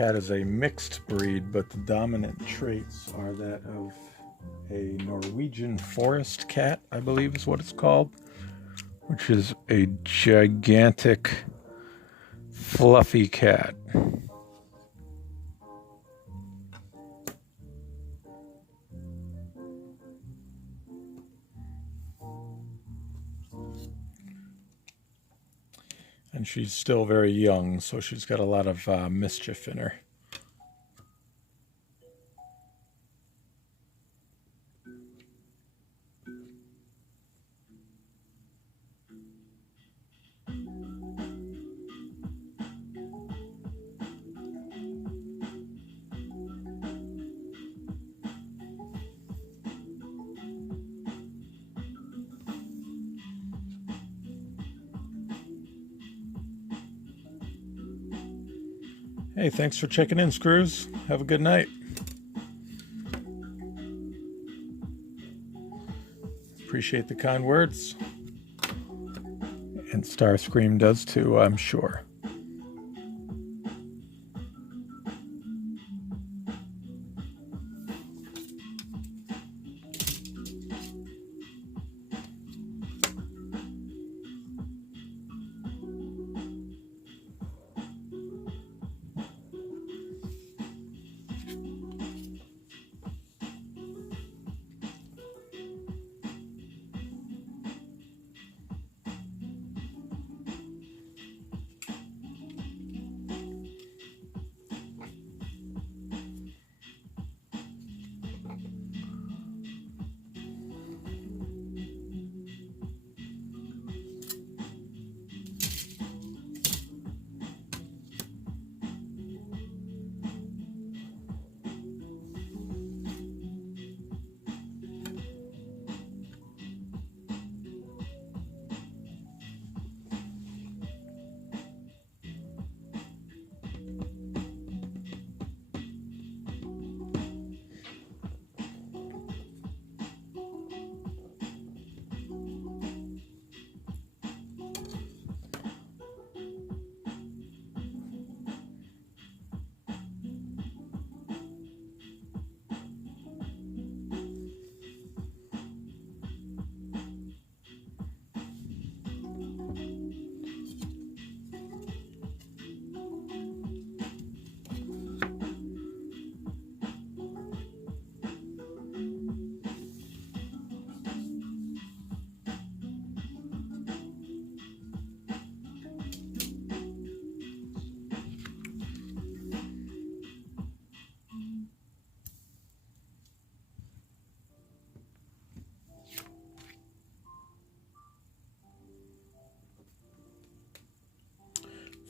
cat is a mixed breed, but the dominant traits are that of a Norwegian forest cat, I believe is what it's called, which is a gigantic, fluffy cat. And she's still very young, so she's got a lot of mischief in her. Hey, thanks for checking in, Screws. Have a good night. Appreciate the kind words. And Starscream does too, I'm sure.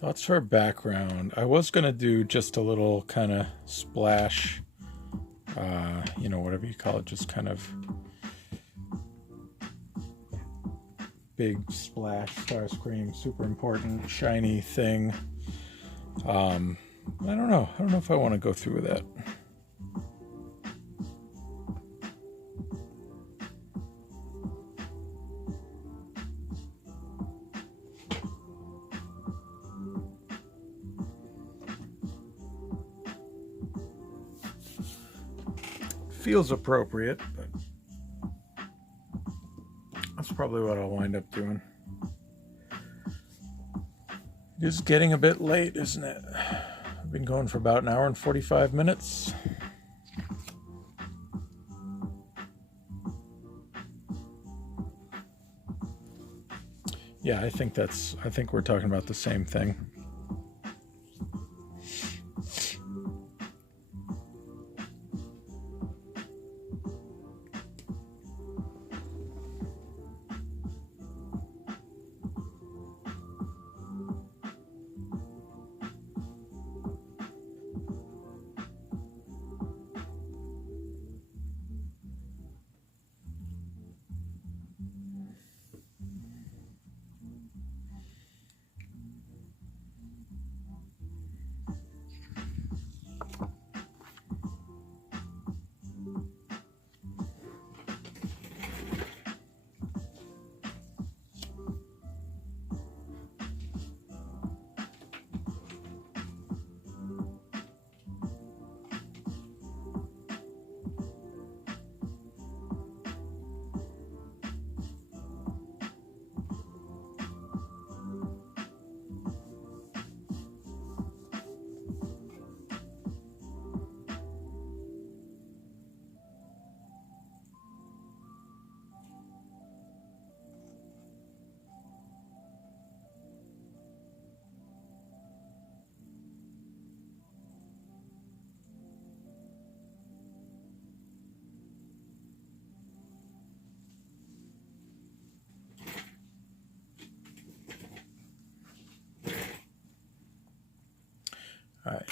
Thoughts for background. I was going to do just a little kind of splash, whatever you call it, just kind of big splash, Starscream, super important, shiny thing. I don't know. I don't know if I want to go through with that. Feels appropriate, but that's probably what I'll wind up doing. It is getting a bit late, isn't it? I've been going for about an hour and 45 minutes. Yeah, I think we're talking about the same thing.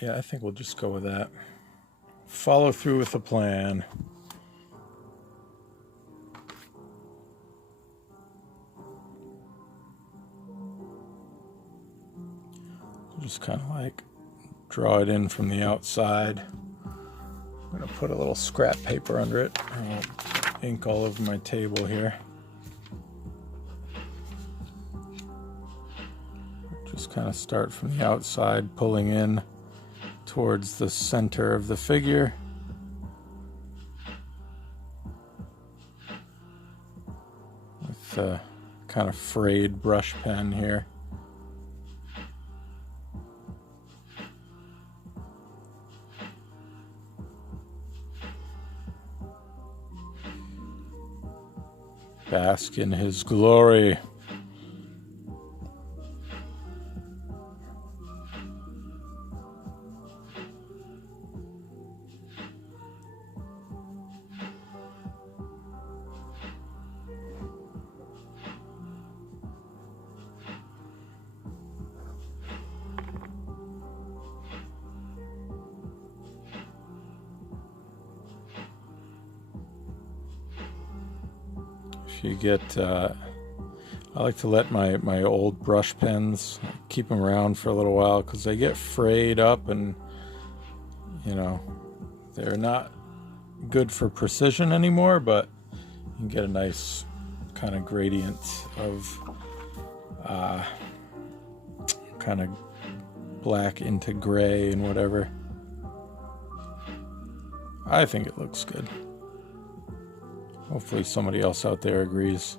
Yeah, I think we'll just go with that. Follow through with the plan. Just kind of like draw it in from the outside. I'm going to put a little scrap paper under it. I'll ink all over my table here. Just kind of start from the outside, pulling in towards the center of the figure. With a kind of frayed brush pen here. Bask in his glory. If you get, I like to let my old brush pens, keep them around for a little while because they get frayed up and, you know, they're not good for precision anymore, but you can get a nice kind of gradient of kind of black into gray and whatever. I think it looks good. Hopefully somebody else out there agrees.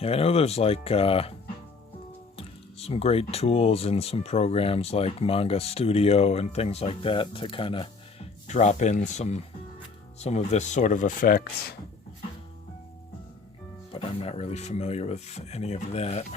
Yeah, I know there's like some great tools in some programs like Manga Studio and things like that to kind of drop in some of this sort of effects, but I'm not really familiar with any of that.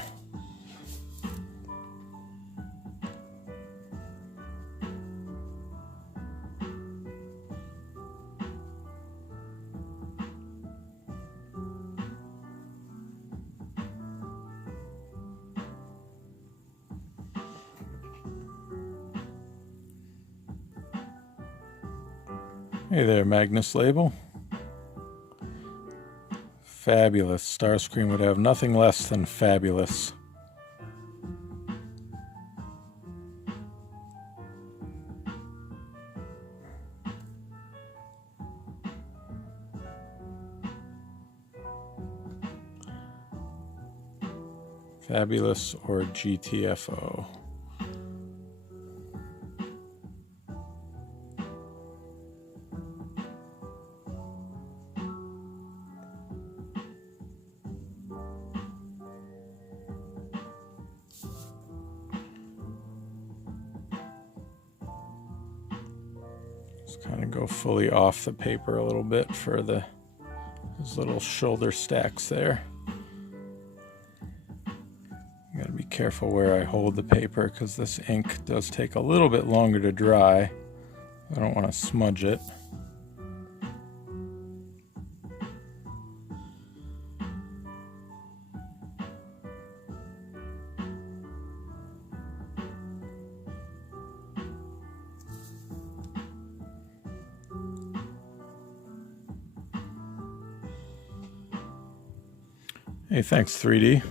Hey there, Magnus Label. Fabulous. Starscream would have nothing less than fabulous. Fabulous or GTFO. Just kind of go fully off the paper a little bit for those little shoulder stacks there. You gotta be careful where I hold the paper because this ink does take a little bit longer to dry. I don't want to smudge it. Hey, thanks 3D.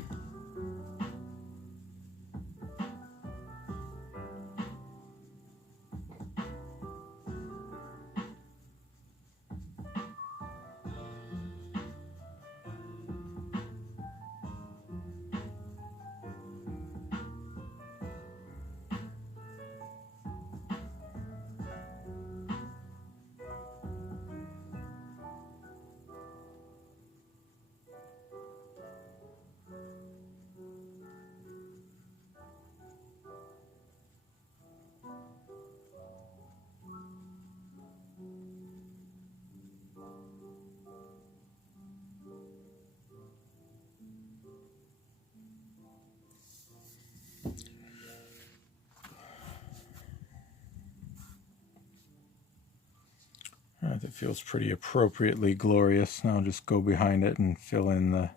That feels pretty appropriately glorious. Now I'll just go behind it and fill in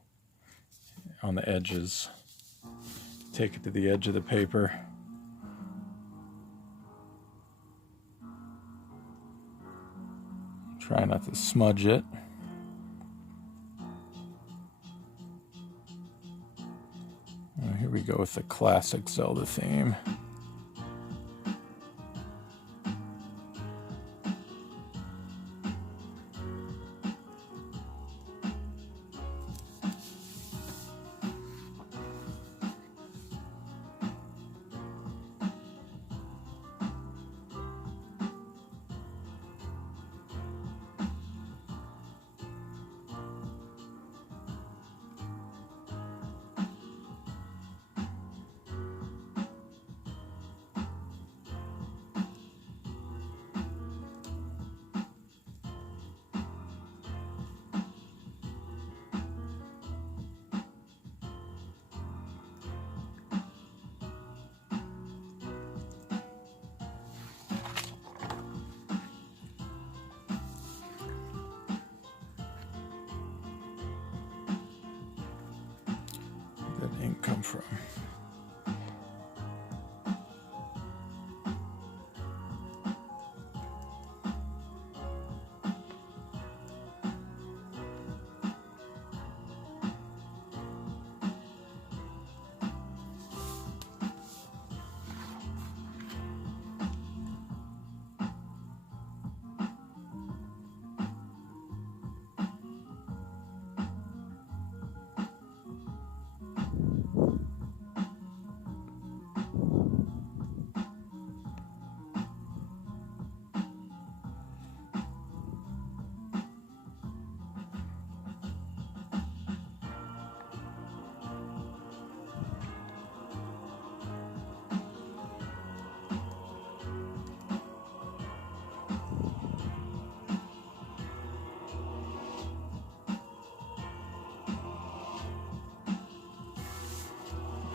on the edges. Take it to the edge of the paper. Try not to smudge it. Here we go with the classic Zelda theme. Where did that ink come from?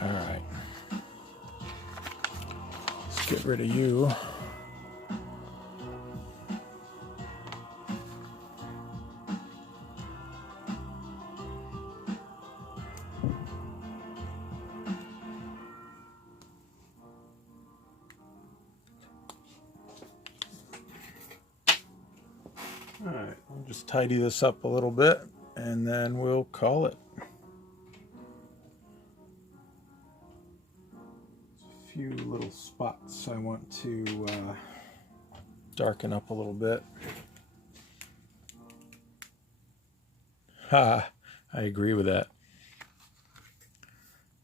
All right, let's get rid of you. All right, I'll just tidy this up a little bit and then we'll call it. Few little spots I want to darken up a little bit. Ha! I agree with that.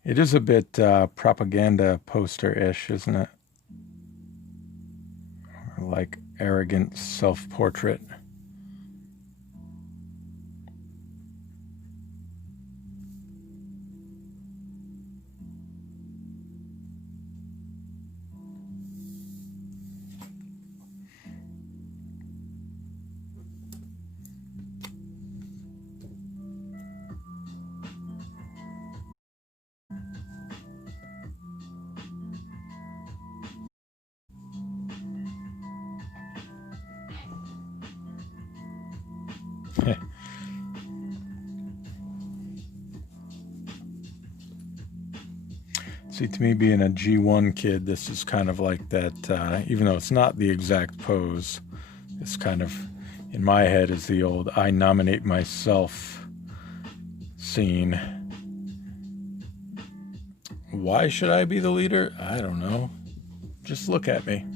It is a bit propaganda poster-ish, isn't it? Or like arrogant self-portrait. See, to me, being a G1 kid, this is kind of like that, even though it's not the exact pose, it's kind of, in my head, is the old I nominate myself scene. Why should I be the leader? I don't know. Just look at me.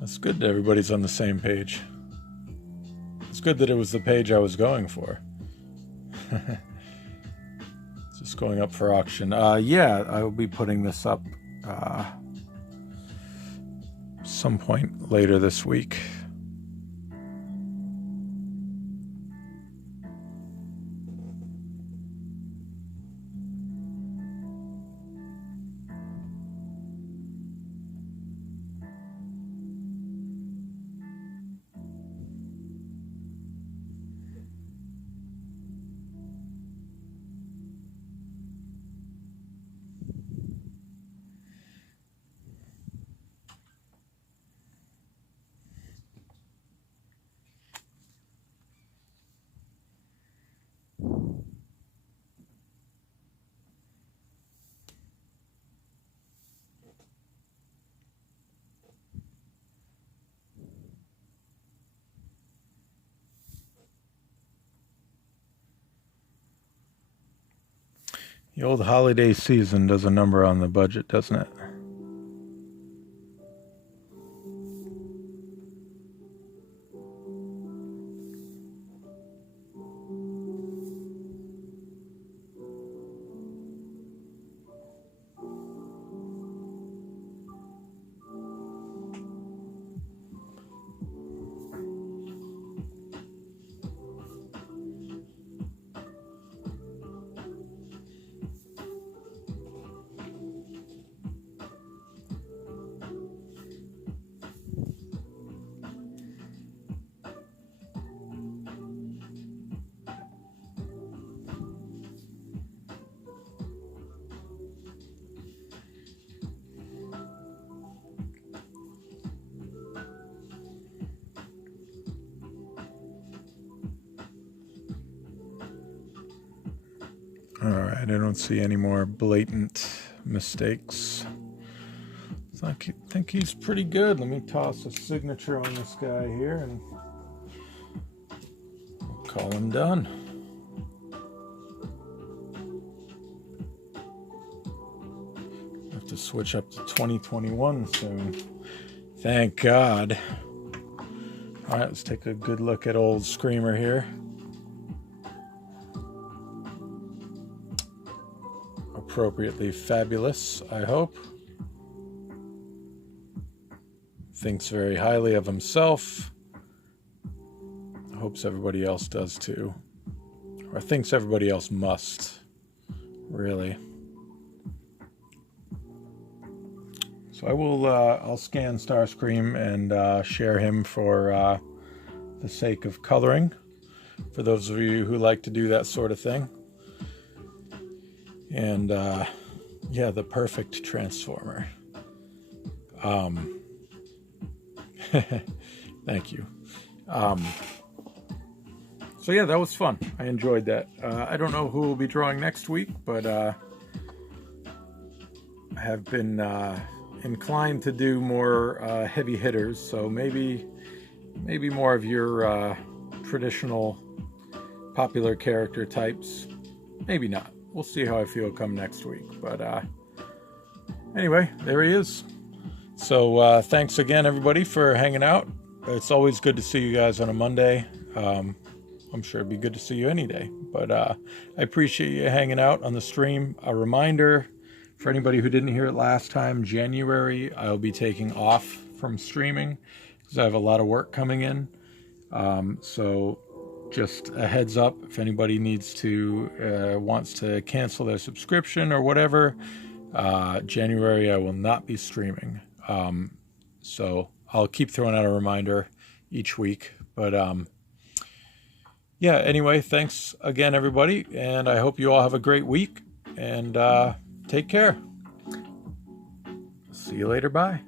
That's good that everybody's on the same page. It's good that it was the page I was going for. It's just going up for auction. Yeah, I will be putting this up some point later this week. The old holiday season does a number on the budget, doesn't it? All right, I don't see any more blatant mistakes. I think he's pretty good. Let me toss a signature on this guy here and call him done. I have to switch up to 2021 soon. Thank God. All right, let's take a good look at old Screamer here. Appropriately fabulous, I hope. Thinks very highly of himself. Hopes everybody else does too. Or thinks everybody else must, really. So I will, I'll scan Starscream and share him for the sake of coloring. For those of you who like to do that sort of thing. And yeah, the perfect Transformer. Thank you. So yeah, that was fun. I enjoyed that. I don't know who will be drawing next week, but I have been inclined to do more heavy hitters. So maybe more of your traditional popular character types. Maybe not. We'll see how I feel come next week. But anyway, there he is. So thanks again, everybody, for hanging out. It's always good to see you guys on a Monday. I'm sure it'd be good to see you any day. But I appreciate you hanging out on the stream. A reminder for anybody who didn't hear it last time, January, I'll be taking off from streaming because I have a lot of work coming in. So just a heads up, if anybody needs to, wants to cancel their subscription or whatever, January I will not be streaming. So I'll keep throwing out a reminder each week. But yeah, anyway, thanks again, everybody. And I hope you all have a great week. And take care. See you later. Bye.